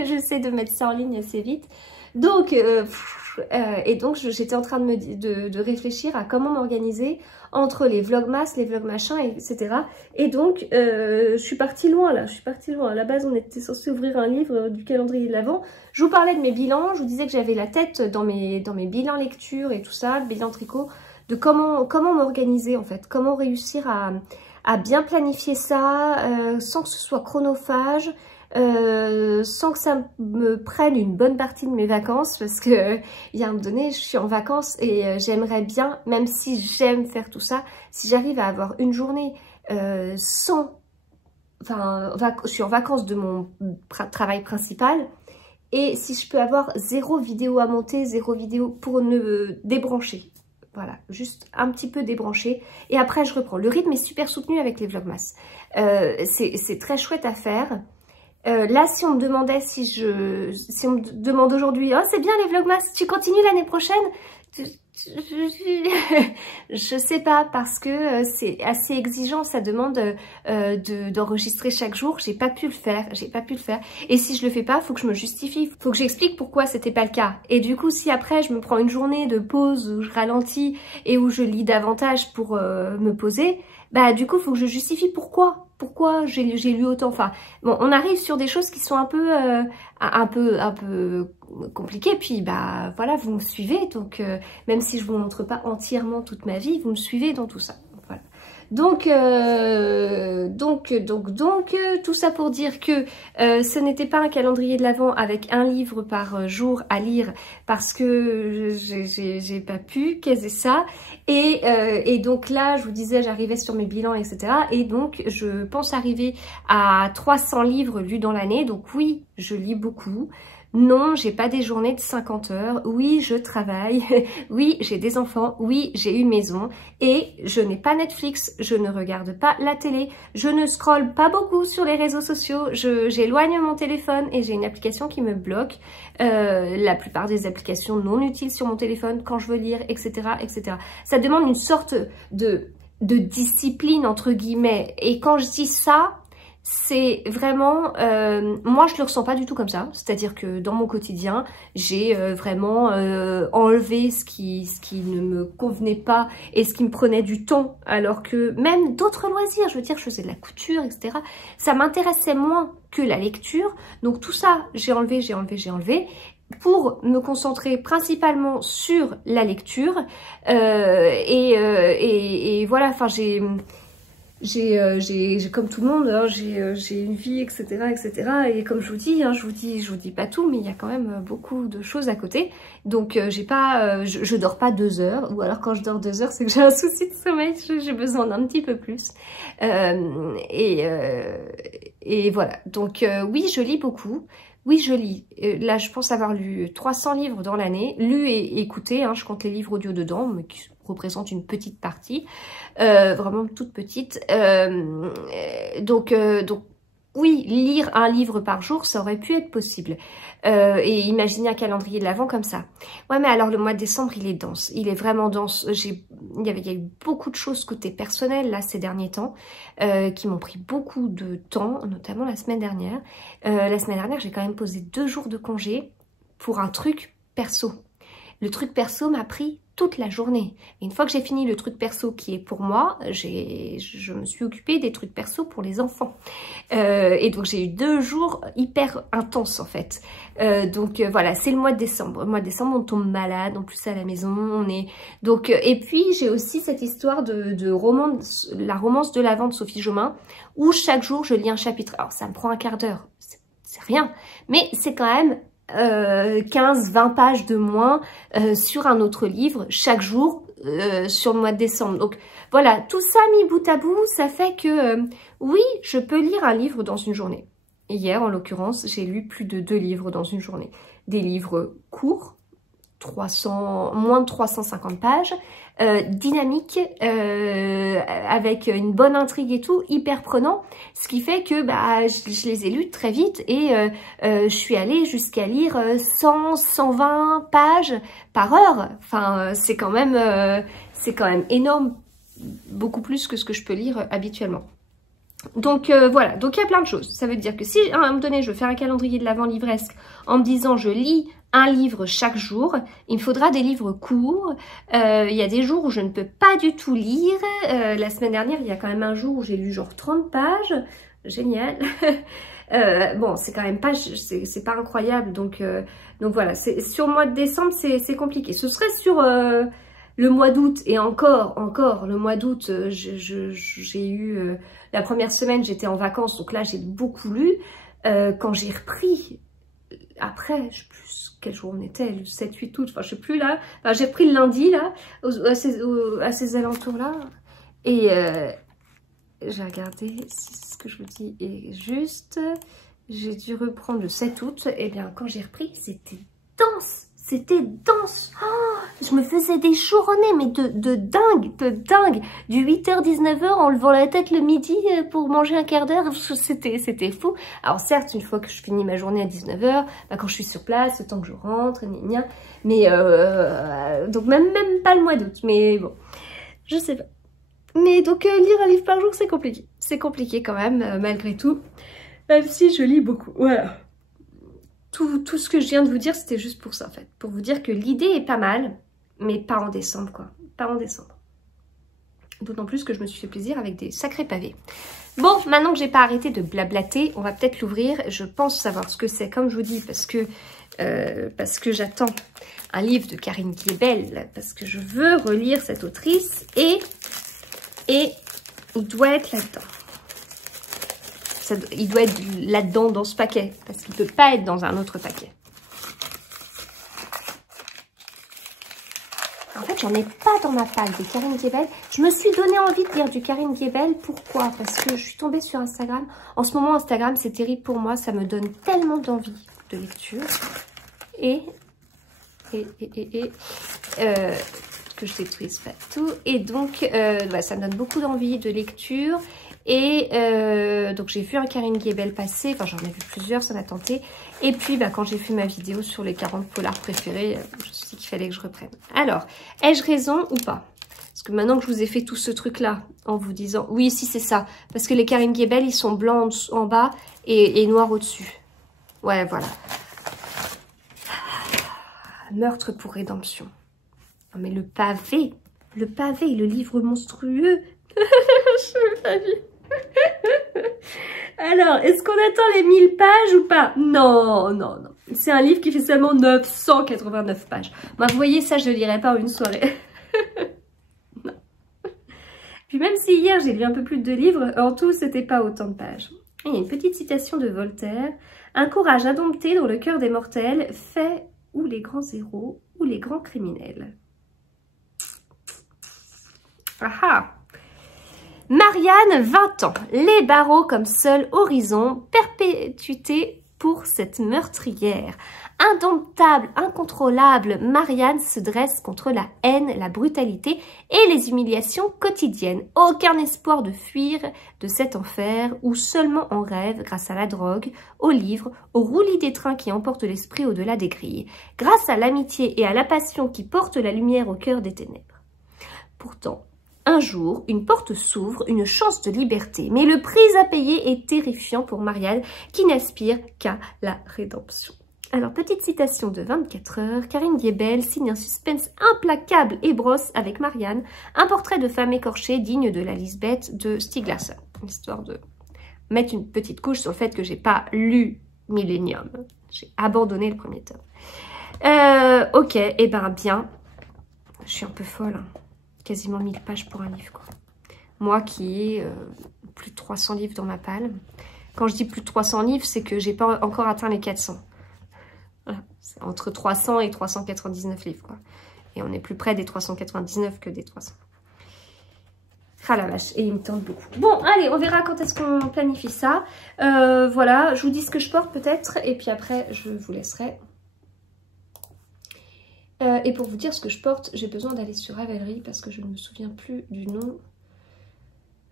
j'essaie de mettre ça en ligne assez vite. Donc, et donc j'étais en train de réfléchir à comment m'organiser entre les vlogmas, les vlogmachins, etc. Et donc, je suis partie loin là, À la base, on était censé ouvrir un livre du calendrier de l'Avent. Je vous parlais de mes bilans, je vous disais que j'avais la tête dans mes bilans lecture et tout ça, le bilan tricot, de comment m'organiser en fait, comment réussir à bien planifier ça sans que ce soit chronophage, sans que ça me prenne une bonne partie de mes vacances, parce que il y a un moment donné je suis en vacances et j'aimerais bien, même si j'aime faire tout ça, si j'arrive à avoir une journée je suis en vacances de mon travail principal, et si je peux avoir 0 vidéo à monter, 0 vidéo pour ne débrancher. Voilà, juste un petit peu débranché. Et après, je reprends. Le rythme est super soutenu avec les vlogmas. C'est très chouette à faire. Là, si on me demandait, si on me demande aujourd'hui, oh, c'est bien les vlogmas, tu continues l'année prochaine? Je sais pas, parce que c'est assez exigeant, ça demande d'enregistrer chaque jour. J'ai pas pu le faire. Et si je le fais pas, faut que je me justifie, faut que j'explique pourquoi c'était pas le cas. Et du coup, si après je me prends une journée de pause où je ralentis et où je lis davantage pour me poser, bah du coup faut que je justifie pourquoi j'ai lu autant. Enfin bon, on arrive sur des choses qui sont un peu compliquées, puis bah voilà, vous me suivez, donc même si je vous montre pas entièrement toute ma vie, vous me suivez dans tout ça. Voilà. Donc tout ça pour dire que ce n'était pas un calendrier de l'Avent avec un livre par jour à lire, parce que j'ai pas pu caser ça. Et donc là, je vous disais, j'arrivais sur mes bilans, etc. Et donc, je pense arriver à 300 livres lus dans l'année. Donc oui, je lis beaucoup. Non, j'ai pas des journées de 50 heures. Oui, je travaille. Oui, j'ai des enfants. Oui, j'ai une maison. Et je n'ai pas Netflix. Je ne regarde pas la télé. Je ne scrolle pas beaucoup sur les réseaux sociaux. J'éloigne mon téléphone et j'ai une application qui me bloque. La plupart des applications non utiles sur mon téléphone quand je veux lire, etc., etc. Ça demande une sorte de discipline, entre guillemets. Et quand je dis ça, c'est vraiment, moi je le ressens pas du tout comme ça, c'est-à-dire que dans mon quotidien, j'ai vraiment enlevé ce qui ne me convenait pas et ce qui me prenait du temps, alors que même d'autres loisirs, je veux dire, je faisais de la couture, etc., ça m'intéressait moins que la lecture. Donc tout ça, j'ai enlevé pour me concentrer principalement sur la lecture. Et voilà, enfin j'ai comme tout le monde, hein, j'ai une vie, etc., etc. Et comme je vous dis, hein, je vous dis pas tout, mais il y a quand même beaucoup de choses à côté. Donc j'ai pas, je dors pas 2 heures, ou alors quand je dors 2 heures, c'est que j'ai un souci de sommeil, j'ai besoin d'un petit peu plus. Et voilà. Donc oui, je lis beaucoup. Oui, je lis. Là, je pense avoir lu 300 livres dans l'année, lus et écoutés, hein, je compte les livres audio dedans, mais qui représentent une petite partie, vraiment toute petite. Donc oui, lire un livre par jour, ça aurait pu être possible. Et imaginer un calendrier de l'Avent comme ça. Ouais, mais alors le mois de décembre, il est dense. Il est vraiment dense. Il y a eu beaucoup de choses côté personnel, là, ces derniers temps, qui m'ont pris beaucoup de temps, notamment la semaine dernière. La semaine dernière, j'ai quand même posé 2 jours de congé pour un truc perso. Le truc perso m'a pris toute la journée. Et une fois que j'ai fini le truc perso qui est pour moi, je me suis occupée des trucs perso pour les enfants. Et donc j'ai eu 2 jours hyper intenses en fait. Donc voilà, c'est le mois de décembre. Le mois de décembre, on tombe malade, en plus à la maison, on est... Donc, et puis j'ai aussi cette histoire de la romance de l'Avent de Sophie Jomain, où chaque jour je lis un chapitre. Alors ça me prend un quart d'heure, c'est rien, mais c'est quand même 15-20 pages de moins sur un autre livre chaque jour sur le mois de décembre. Donc voilà, tout ça mis bout à bout, ça fait que oui, je peux lire un livre dans une journée. Hier, en l'occurrence, j'ai lu plus de 2 livres dans une journée. Des livres courts, moins de 350 pages, dynamiques, avec une bonne intrigue et tout, hyper prenant, ce qui fait que je les ai lus très vite et je suis allée jusqu'à lire 100-120 pages par heure. Enfin, c'est quand même énorme, beaucoup plus que ce que je peux lire habituellement. Donc voilà, donc il y a plein de choses. Ça veut dire que si à un moment donné je veux faire un calendrier de l'Avent livresque en me disant je lis un livre chaque jour, il me faudra des livres courts. Il y a des jours où je ne peux pas du tout lire. La semaine dernière, il y a quand même un jour où j'ai lu genre 30 pages. Génial. Bon, c'est quand même pas, c'est pas incroyable. Donc voilà, sur le mois de décembre, c'est compliqué. Ce serait sur... le mois d'août, et encore, le mois d'août, j'ai eu... la première semaine, j'étais en vacances, donc là, j'ai beaucoup lu. Quand j'ai repris, après, je sais plus quel jour on était, le 7-8 août, enfin, je sais plus là. Enfin, j'ai repris le lundi, là, à ces alentours-là. Et j'ai regardé si ce que je vous dis est juste. J'ai dû reprendre le 7 août. Et bien, quand j'ai repris, c'était dense. C'était dense. Oh, je me faisais des journées, mais de dingue. Du 8h-19h en levant la tête le midi pour manger un quart d'heure. C'était fou. Alors certes, une fois que je finis ma journée à 19h, quand je suis sur place, le temps que je rentre, mais donc même pas le mois d'août. Mais bon, je sais pas. Mais donc lire un livre par jour, c'est compliqué. C'est compliqué quand même, malgré tout. Même si je lis beaucoup. Voilà. Tout ce que je viens de vous dire, c'était juste pour ça, en fait. Pour vous dire que l'idée est pas mal, mais pas en décembre, quoi. Pas en décembre. D'autant plus que je me suis fait plaisir avec des sacrés pavés. Bon, maintenant que j'ai pas arrêté de blablater, on va peut-être l'ouvrir. Je pense savoir ce que c'est, comme je vous dis, parce que j'attends un livre de Karine Guilbel, parce que je veux relire cette autrice, et il doit être là-dedans. Il doit être là-dedans dans ce paquet, parce qu'il ne peut pas être dans un autre paquet. En fait, j'en ai pas dans ma palle de Karine Guilbel. Je me suis donné envie de lire du Karine Guilbel. Pourquoi? Parce que je suis tombée sur Instagram. En ce moment, Instagram, c'est terrible pour moi. Ça me donne tellement d'envie de lecture. Que je détruise pas tout. Et donc, ça me donne beaucoup d'envie de lecture. Et donc j'ai vu un Karine Guilbel passer, enfin j'en ai vu plusieurs, ça m'a tenté. Et puis quand j'ai fait ma vidéo sur les 40 polars préférés, je me suis dit qu'il fallait que je reprenne. Alors, ai-je raison ou pas? Parce que maintenant que je vous ai fait tout ce truc-là, en vous disant, oui si c'est ça, parce que les Karine Guilbel, ils sont blancs en bas et noirs au-dessus. Ouais, voilà. Meurtre pour rédemption. Non mais le pavé, le livre monstrueux. Je pas vu. Alors, est-ce qu'on attend les 1000 pages ou pas? Non. C'est un livre qui fait seulement 989 pages. Vous voyez, ça, je ne lirai pas en une soirée. Non. Puis même si hier, j'ai lu un peu plus de 2 livres, en tout, c'était pas autant de pages. Et il y a une petite citation de Voltaire. Un courage indompté dans le cœur des mortels fait ou les grands héros ou les grands criminels. Ah. Marianne, 20 ans. Les barreaux comme seul horizon, perpétuité pour cette meurtrière. Indomptable, incontrôlable, Marianne se dresse contre la haine, la brutalité et les humiliations quotidiennes. Aucun espoir de fuir de cet enfer où seulement on rêve grâce à la drogue, aux livres, au roulis des trains qui emportent l'esprit au-delà des grilles, grâce à l'amitié et à la passion qui portent la lumière au cœur des ténèbres. Pourtant, un jour, une porte s'ouvre, une chance de liberté, mais le prix à payer est terrifiant pour Marianne qui n'aspire qu'à la rédemption. Alors, petite citation de 24 heures, Karine Diebel signe un suspense implacable et brosse avec Marianne, un portrait de femme écorchée digne de la Lisbeth de Stieg Larsson. Histoire de mettre une petite couche sur le fait que j'ai pas lu Millennium. J'ai abandonné le premier tome. Ok, et ben bien, je suis un peu folle, hein. Quasiment 1000 pages pour un livre, quoi. Moi qui ai plus de 300 livres dans ma palme. Quand je dis plus de 300 livres, c'est que j'ai pas encore atteint les 400. Voilà. C'est entre 300 et 399 livres, quoi. Et on est plus près des 399 que des 300. Ah la vache, et il me tente beaucoup. Bon, allez, on verra quand est-ce qu'on planifie ça. Voilà, je vous dis ce que je porte peut-être, et puis après, je vous laisserai. Et pour vous dire ce que je porte, j'ai besoin d'aller sur Ravelry parce que je ne me souviens plus du nom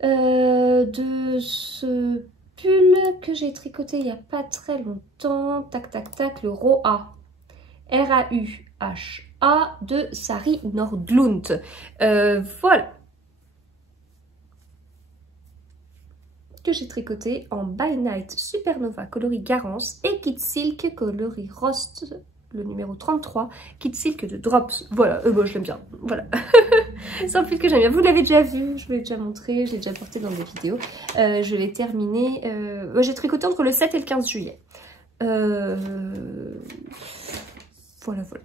de ce pull que j'ai tricoté il n'y a pas très longtemps. Tac, tac, tac, le Roa. R-A-U-H-A de Sari Nordlund. Voilà. Que j'ai tricoté en By Night Supernova coloris Garance et Kit Silk coloris Rost, le numéro 33, Kit Silk de Drops. Voilà, moi je l'aime bien. Voilà. C'est un pull que j'aime bien. Vous l'avez déjà vu, je vous l'ai déjà montré, je l'ai déjà porté dans des vidéos. Je l'ai terminé. J'ai tricoté entre le 7 et le 15 juillet. Voilà, voilà.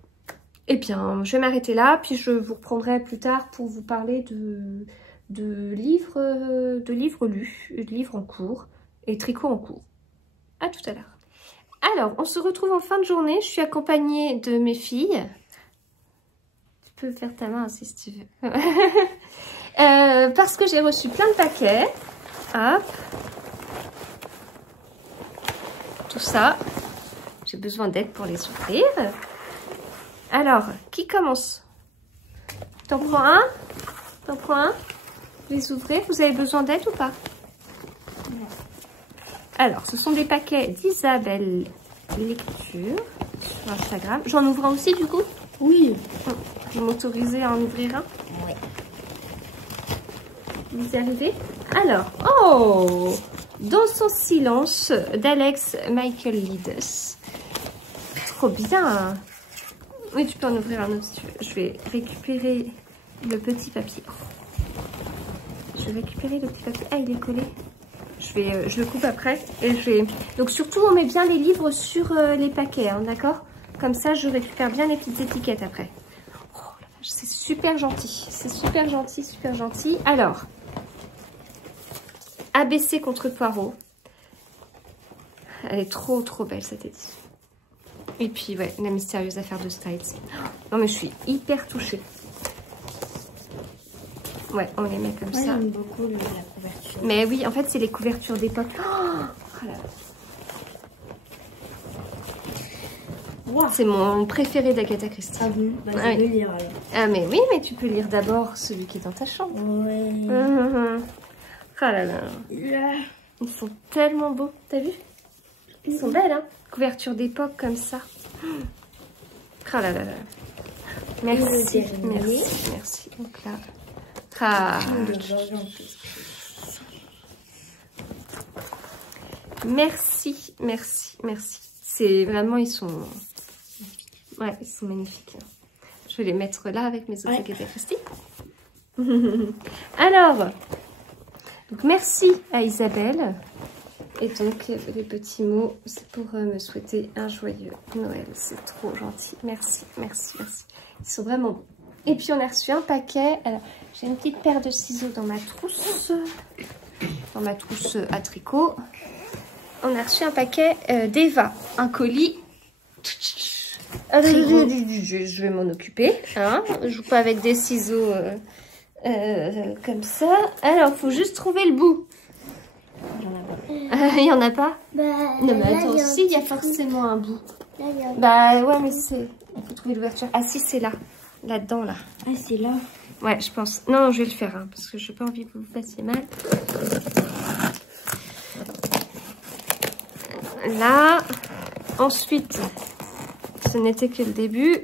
Eh bien, je vais m'arrêter là, puis je vous reprendrai plus tard pour vous parler de livres lus, de livres en cours et tricot en cours. À tout à l'heure. Alors, on se retrouve en fin de journée. Je suis accompagnée de mes filles. Tu peux faire ta main aussi si tu veux. Parce que j'ai reçu plein de paquets. Hop. Tout ça. J'ai besoin d'aide pour les ouvrir. Alors, qui commence? T'en prends un? T'en prends un? Les ouvrir. Vous avez besoin d'aide ou pas? Alors, ce sont des paquets d'Isabelle Lecture sur Instagram. J'en ouvre un aussi du coup? Oui. Vous m'autorisez à en ouvrir un? Oui. Vous y arrivez? Alors, oh! Dans son silence d'Alex Michael Leaders. Trop bien! Oui, tu peux en ouvrir un autre si tu veux. Je vais récupérer le petit papier. Je vais récupérer le petit papier. Ah, il est collé. Je le coupe après. Et je vais... Donc surtout, on met bien les livres sur les paquets, hein, d'accord? Comme ça, je récupère bien les petites étiquettes après. Oh, c'est super gentil. C'est super gentil, super gentil. Alors, ABC contre Poirot. Elle est trop, trop belle, cette édition. Et puis, ouais, la mystérieuse affaire de Stiles. Non, mais je suis hyper touchée. Ouais, on les met comme ça. J'aime beaucoup la couverture. Mais oui, en fait, c'est les couvertures d'époque. Oh, wow. C'est mon préféré d'Agatha Christie. Ah oui, bah, je vais lire alors. Ah mais oui, mais tu peux lire d'abord celui qui est dans ta chambre. Oui. Ah là là. Ils sont tellement beaux, t'as vu? Ils sont belles, hein? Couverture d'époque comme ça. Ah là là là. Merci, merci, merci. Donc là... Ah. Merci, merci, merci. C'est vraiment, ils sont... Ouais, ils sont magnifiques. Je vais les mettre là avec mes autres Agatha Christie. Alors, donc merci à Isabelle. Et donc, les petits mots, c'est pour me souhaiter un joyeux Noël. C'est trop gentil. Merci, merci, merci. Ils sont vraiment beaux. Et puis, on a reçu un paquet. Alors, j'ai une petite paire de ciseaux dans ma trousse. Dans ma trousse à tricot. On a reçu un paquet d'Eva. Un colis. Je vais m'en occuper. Hein. Je joue pas avec des ciseaux comme ça. Alors, il faut juste trouver le bout. Il y en a pas? Bah, non mais attends, si, il y a forcément un bout. Là, bah ouais, mais c'est... Il faut trouver l'ouverture. Ah si, c'est là. Là-dedans, là. Ah, c'est là. Ouais, je pense. Non, je vais le faire, hein, parce que j'ai pas envie que vous vous fassiez mal. Là. Ensuite, ce n'était que le début.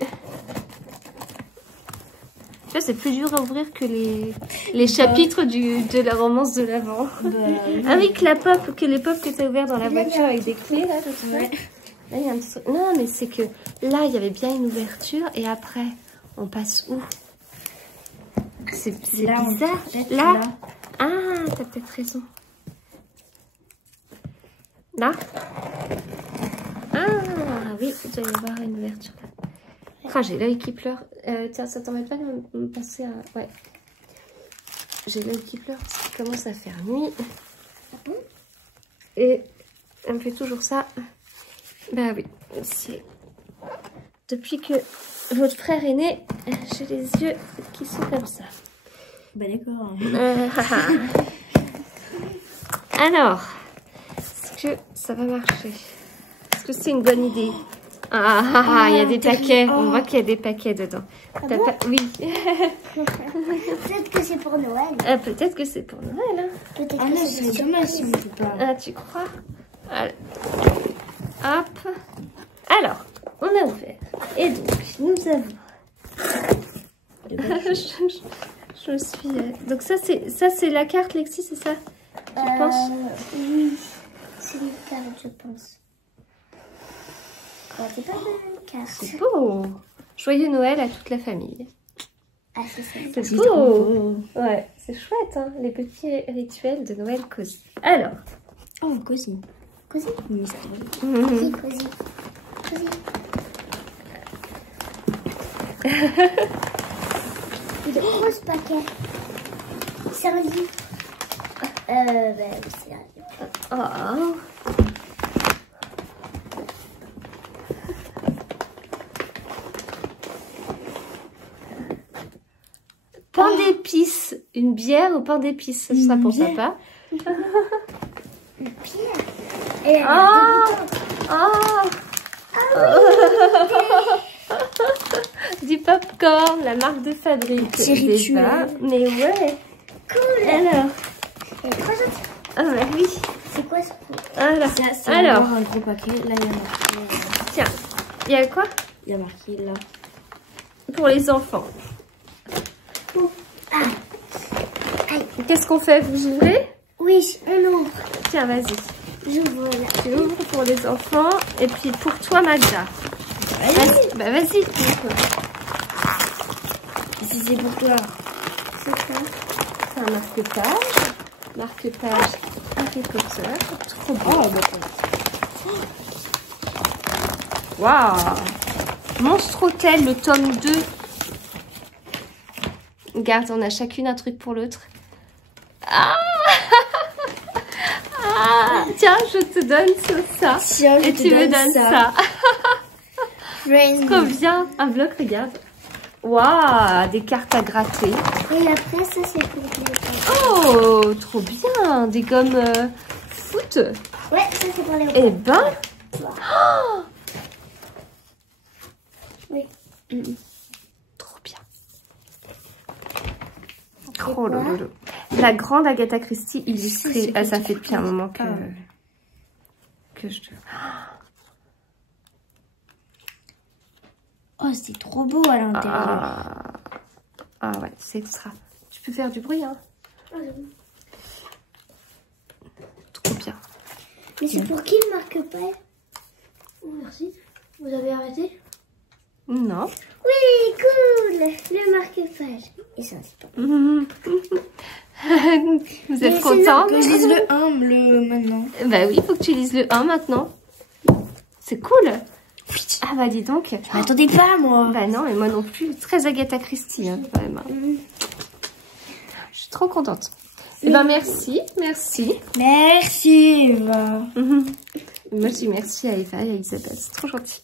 Tu vois, c'est plus dur à ouvrir que les chapitres de la romance de l'avant. Bah, ah oui, que les pop que tu as ouvert dans la voiture avec des clés, là, tout ça. Ouais. Là, il y a un petit truc. Non, mais c'est que là, il y avait bien une ouverture et après, on passe où? C'est bizarre. Là. Ah, t'as peut-être raison. Là. Ah, oui, il doit y avoir une ouverture là. Ah, j'ai l'œil qui pleure. Tiens, ça t'embête pas de me passer à... Ouais. J'ai l'œil qui pleure parce qu'il commence à faire nuit. Et elle me fait toujours ça. Bah oui, c'est... Depuis que votre frère est né, j'ai les yeux qui sont comme ça. Bah d'accord. Alors, est-ce que ça va marcher? Est-ce que c'est une bonne idée? Ah, il y a des paquets. On voit qu'il y a des paquets dedans. Oui. Peut-être que c'est pour Noël. Peut-être que c'est pour Noël. Hein. Peut-être que c'est dommage si on ne peut pas. Ah, tu crois? Allez. Hop. Alors, on a ouvert. Et donc, nous avons... je me suis... Donc ça, c'est la carte, Lexi, c'est ça? Tu penses? Oui. C'est une carte, je pense. C'est pas une carte. C'est beau. Joyeux Noël à toute la famille. Ah, c'est ça. C'est beau. Ouais, c'est chouette, hein, les petits rituels de Noël cosy. Alors. Oh, cosy. Cosy? Oui, ça Cosy, cosy. Cosy. De gros paquets. C'est un livre. Ben, c'est un livre. Oh. Pain d'épices. Une bière au pain d'épices. Ce sera pour papa. Une bière. Et du popcorn, la marque de fabrique. C'est rituel. Mais ouais. Cool. Alors. Très gentil. Ah bah oui. C'est quoi ce coup? Alors. C'est un gros paquet. Là, il y a marqué. Tiens. Il y a quoi? Il y a marqué là. Pour les enfants. Ah. Aïe. Qu'est-ce qu'on fait? Vous ouvrez? Oui, on ouvre. Tiens, vas-y. J'ouvre là. Tu ouvres pour les enfants. Et puis pour toi, Magda. Vas-y. Bah vas-y. Si c'est pour toi. C'est quoi? C'est un marque-page. Marque-page Harry Potter. Trop beau. Waouh. Monstre Hôtel, le tome 2. Regarde, on a chacune un truc pour l'autre. Ah. Ah. Tiens, je te donne ça. Tiens, et tu me donnes ça. Friends. Trop bien. Un bloc, regarde. Waouh, des cartes à gratter. Et après, ça, c'est pour les enfants. Oh, trop bien. Des gommes foot. Ouais, ça, c'est pour les enfants. Eh ben. Oh. Oui. Trop bien. Oh là là. La grande Agatha Christie illustrée. Ah, ça fait depuis un moment que je... Oh, c'est trop beau à l'intérieur. Ah ouais, c'est extra. Tu peux faire du bruit, hein. Trop bien. Mais c'est pour qui le marque-page? Oh, merci. Vous avez arrêté? Non. Oui, cool. Le marque-page. Et ça, c'est pas. Vous êtes contents? Je lise le 1 maintenant. Bah oui, il faut que tu lises le 1 maintenant. C'est cool. Ah bah dis donc. Je m'attendais pas, moi. Bah non, mais moi non plus. Très Agatha Christie, hein, vraiment. Je suis trop contente. Et ben merci, merci. Merci, Eva. Moi je dis merci à Eva et à Isabelle, c'est trop gentil.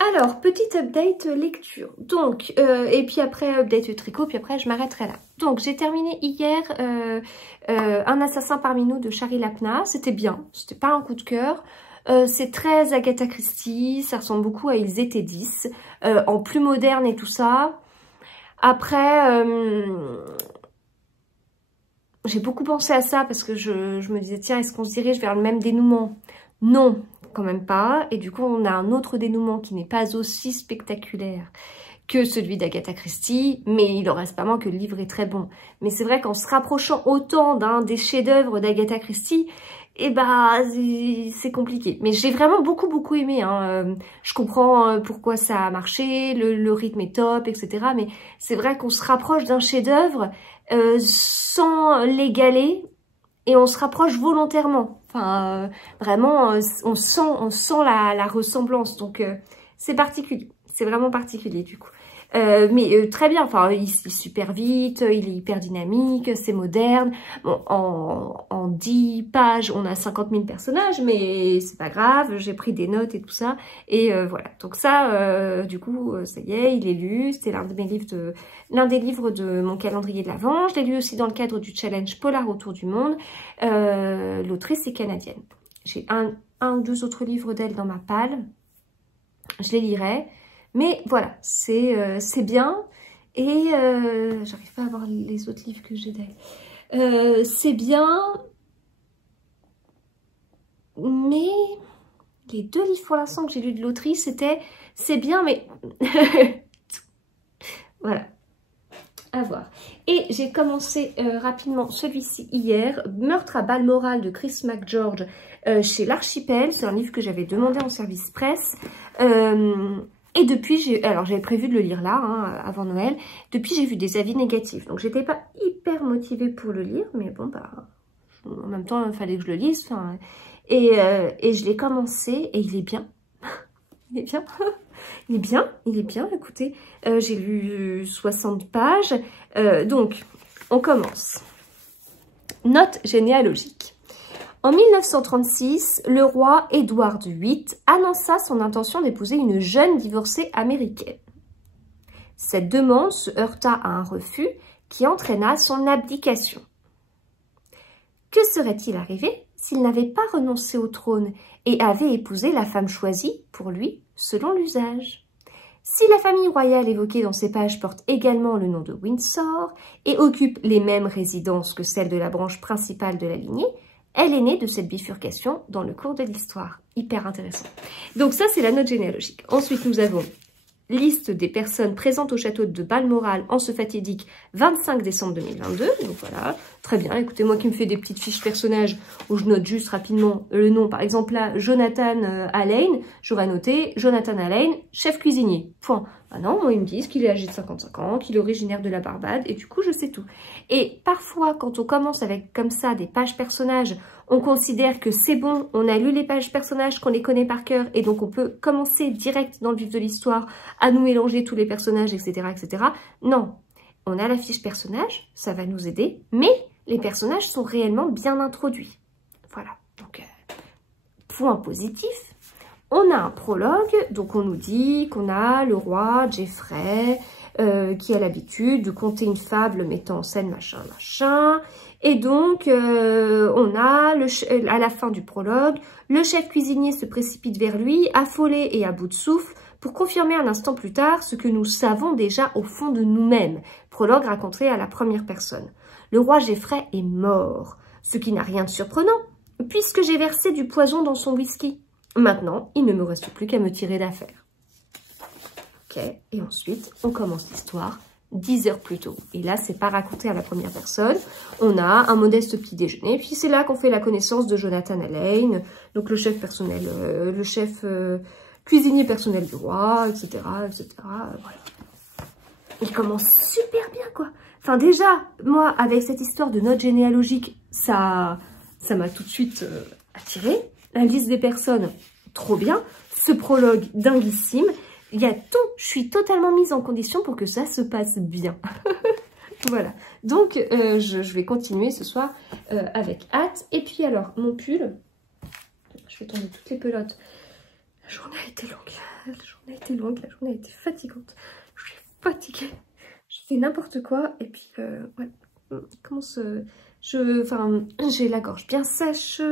Alors, petit update lecture. Donc, et puis après, update tricot, puis après, je m'arrêterai là. Donc, j'ai terminé hier Un assassin parmi nous de Shari Lapna. C'était bien, c'était pas un coup de cœur. C'est très Agatha Christie, ça ressemble beaucoup à Ils étaient 10, en plus moderne et tout ça. Après, j'ai beaucoup pensé à ça parce que je me disais, tiens, est-ce qu'on se dirige vers le même dénouement? Non, quand même pas. Et du coup, on a un autre dénouement qui n'est pas aussi spectaculaire que celui d'Agatha Christie, mais il en reste pas moins que le livre est très bon. Mais c'est vrai qu'en se rapprochant autant d'un des chefs-d'œuvre d'Agatha Christie, eh ben, c'est compliqué. Mais j'ai vraiment beaucoup aimé. Hein. Je comprends pourquoi ça a marché, le rythme est top, etc. Mais c'est vrai qu'on se rapproche d'un chef-d'œuvre sans l'égaler et on se rapproche volontairement. Enfin, vraiment, on sent la ressemblance. Donc, c'est particulier. C'est vraiment particulier du coup. Mais très bien, enfin, il lit super vite, il est hyper dynamique, c'est moderne. Bon, en 10 pages, on a 50 000 personnages, mais c'est pas grave, j'ai pris des notes et tout ça. Et voilà, donc ça, du coup, ça y est, il est lu. C'était l'un des livres de mon calendrier de l'Avent. Je l'ai lu aussi dans le cadre du challenge Polar autour du monde. L'autrice est canadienne. J'ai un ou deux autres livres d'elle dans ma palle. Je les lirai. Mais voilà, c'est bien. Et j'arrive pas à voir les autres livres que j'ai d'elle. C'est bien. Mais les deux livres pour l'instant que j'ai lus de l'autrice, c'était c'est bien, mais voilà. À voir. Et j'ai commencé rapidement celui-ci hier, Meurtre à Balmoral de Chris McGeorge chez l'Archipel. C'est un livre que j'avais demandé en service presse. Et depuis, alors j'avais prévu de le lire là, hein, avant Noël. Depuis, j'ai vu des avis négatifs. Donc, j'étais pas hyper motivée pour le lire. Mais bon, bah, en même temps, il fallait que je le lise. Enfin, et je l'ai commencé et il est bien. Il est bien. Il est bien, il est bien. Écoutez, j'ai lu 60 pages. Donc, on commence. Note généalogique. En 1936, le roi Édouard VIII annonça son intention d'épouser une jeune divorcée américaine. Cette demande se heurta à un refus qui entraîna son abdication. Que serait-il arrivé s'il n'avait pas renoncé au trône et avait épousé la femme choisie pour lui selon l'usage? Si la famille royale évoquée dans ces pages porte également le nom de Windsor et occupe les mêmes résidences que celles de la branche principale de la lignée, elle est née de cette bifurcation dans le cours de l'histoire. Hyper intéressant. Donc ça, c'est la note généalogique. Ensuite, nous avons liste des personnes présentes au château de Balmoral en ce fatidique 25 décembre 2022. Donc voilà, très bien. Écoutez, moi qui me fais des petites fiches personnages où je note juste rapidement le nom. Par exemple là, Jonathan Allain, j'aurais noté Jonathan Allain, chef cuisinier. Point. Ah non, moi ils me disent qu'il est âgé de 55 ans, qu'il est originaire de la Barbade et du coup je sais tout. Et parfois quand on commence avec comme ça des pages personnages, on considère que c'est bon, on a lu les pages personnages, qu'on les connaît par cœur et donc on peut commencer direct dans le vif de l'histoire à nous mélanger tous les personnages, etc. etc. Non, on a la fiche personnage, ça va nous aider, mais les personnages sont réellement bien introduits. Voilà, donc point positif. On a un prologue, donc on nous dit qu'on a le roi Geoffrey qui a l'habitude de conter une fable mettant en scène machin, machin. Et donc, on a, à la fin du prologue, le chef cuisinier se précipite vers lui, affolé et à bout de souffle, pour confirmer un instant plus tard ce que nous savons déjà au fond de nous-mêmes. Prologue raconté à la première personne. Le roi Geoffrey est mort, ce qui n'a rien de surprenant, puisque j'ai versé du poison dans son whisky. Maintenant, il ne me reste plus qu'à me tirer d'affaire. Ok, et ensuite, on commence l'histoire 10 heures plus tôt. Et là, c'est pas raconté à la première personne. On a un modeste petit déjeuner. Puis c'est là qu'on fait la connaissance de Jonathan Allain, donc le chef personnel, le chef cuisinier personnel du roi, etc., etc. Voilà. Il commence super bien, quoi. Enfin, déjà, moi, avec cette histoire de note généalogique, ça m'a tout de suite attirée. La liste des personnes, trop bien. Ce prologue, dinguissime. Il y a tout. Je suis totalement mise en condition pour que ça se passe bien. Voilà. Donc, je vais continuer ce soir avec hâte. Et puis alors, mon pull. Je vais tomber toutes les pelotes. La journée a été longue, la journée a été longue, la journée a été fatigante. Je suis fatiguée, je fais n'importe quoi et puis ouais, j'ai la gorge bien sèche,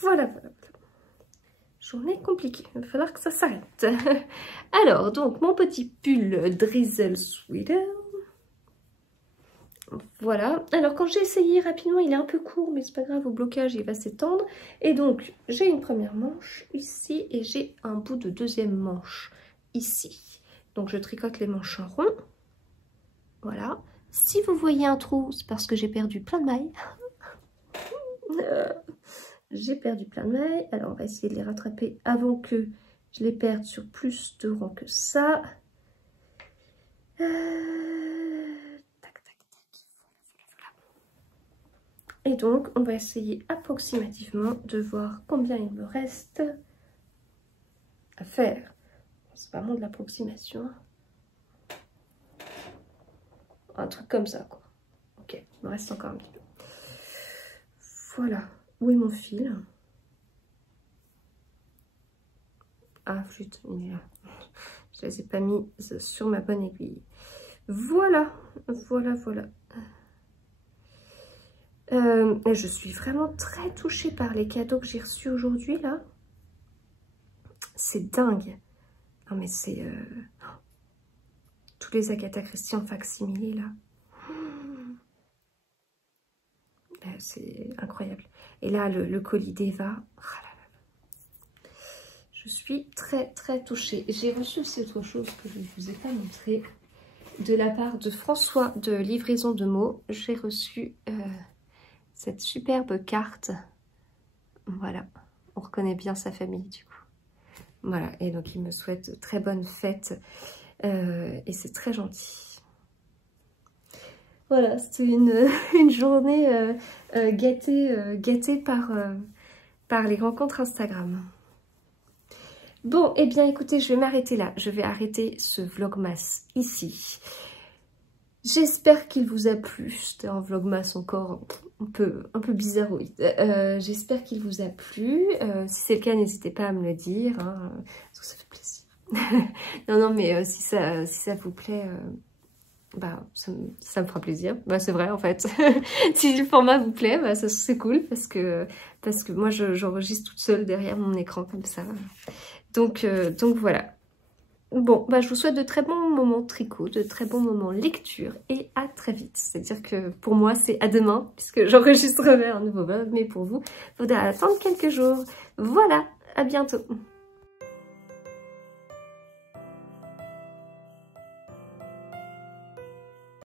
voilà. Journée compliquée, il va falloir que ça s'arrête. Alors, donc, mon petit pull Drizzle Sweater. Voilà. Alors, quand j'ai essayé rapidement, il est un peu court, mais c'est pas grave, au blocage, il va s'étendre. Et donc, j'ai une première manche ici et j'ai un bout de deuxième manche ici. Donc, je tricote les manches en rond. Voilà. Si vous voyez un trou, c'est parce que j'ai perdu plein de mailles. J'ai perdu plein de mailles. Alors, on va essayer de les rattraper avant que je les perde sur plus de rangs que ça. Tac, tac, tac. Voilà. Et donc, on va essayer approximativement de voir combien il me reste à faire. C'est vraiment de l'approximation. Un truc comme ça, quoi. Ok, il me reste encore un petit peu. Voilà. Où est mon fil? Ah, flûte, il est là. Je les ai pas mis sur ma bonne aiguille. Voilà, voilà, voilà. Je suis vraiment très touchée par les cadeaux que j'ai reçus aujourd'hui, là. C'est dingue. Non, mais c'est... tous les Agatha Christie en facsimilé, là. C'est incroyable. Et là, le colis d'Eva. Oh là là. Je suis très, très touchée. J'ai reçu aussi autre chose que je ne vous ai pas montré. De la part de François de Livraison de mots. J'ai reçu cette superbe carte. Voilà. On reconnaît bien sa famille, du coup. Voilà. Et donc, il me souhaite de très bonnes fêtes. Et c'est très gentil. Voilà, c'était une journée gâtée par les rencontres Instagram. Bon, eh bien écoutez, je vais m'arrêter là. Je vais arrêter ce vlogmas ici. J'espère qu'il vous a plu. C'était un vlogmas encore un peu bizarroïde. J'espère qu'il vous a plu. Si c'est le cas, n'hésitez pas à me le dire. Hein, parce que ça fait plaisir. Non, mais si ça vous plaît... bah, ça me fera plaisir. Bah, c'est vrai en fait. Si le format vous plaît, bah, c'est cool parce que moi j'enregistre toute seule derrière mon écran comme ça. Donc voilà. Bon, bah, je vous souhaite de très bons moments tricot, de très bons moments lecture et à très vite. C'est-à-dire que pour moi c'est à demain puisque j'enregistrerai un nouveau vlog, mais pour vous, il faudra attendre quelques jours. Voilà, à bientôt.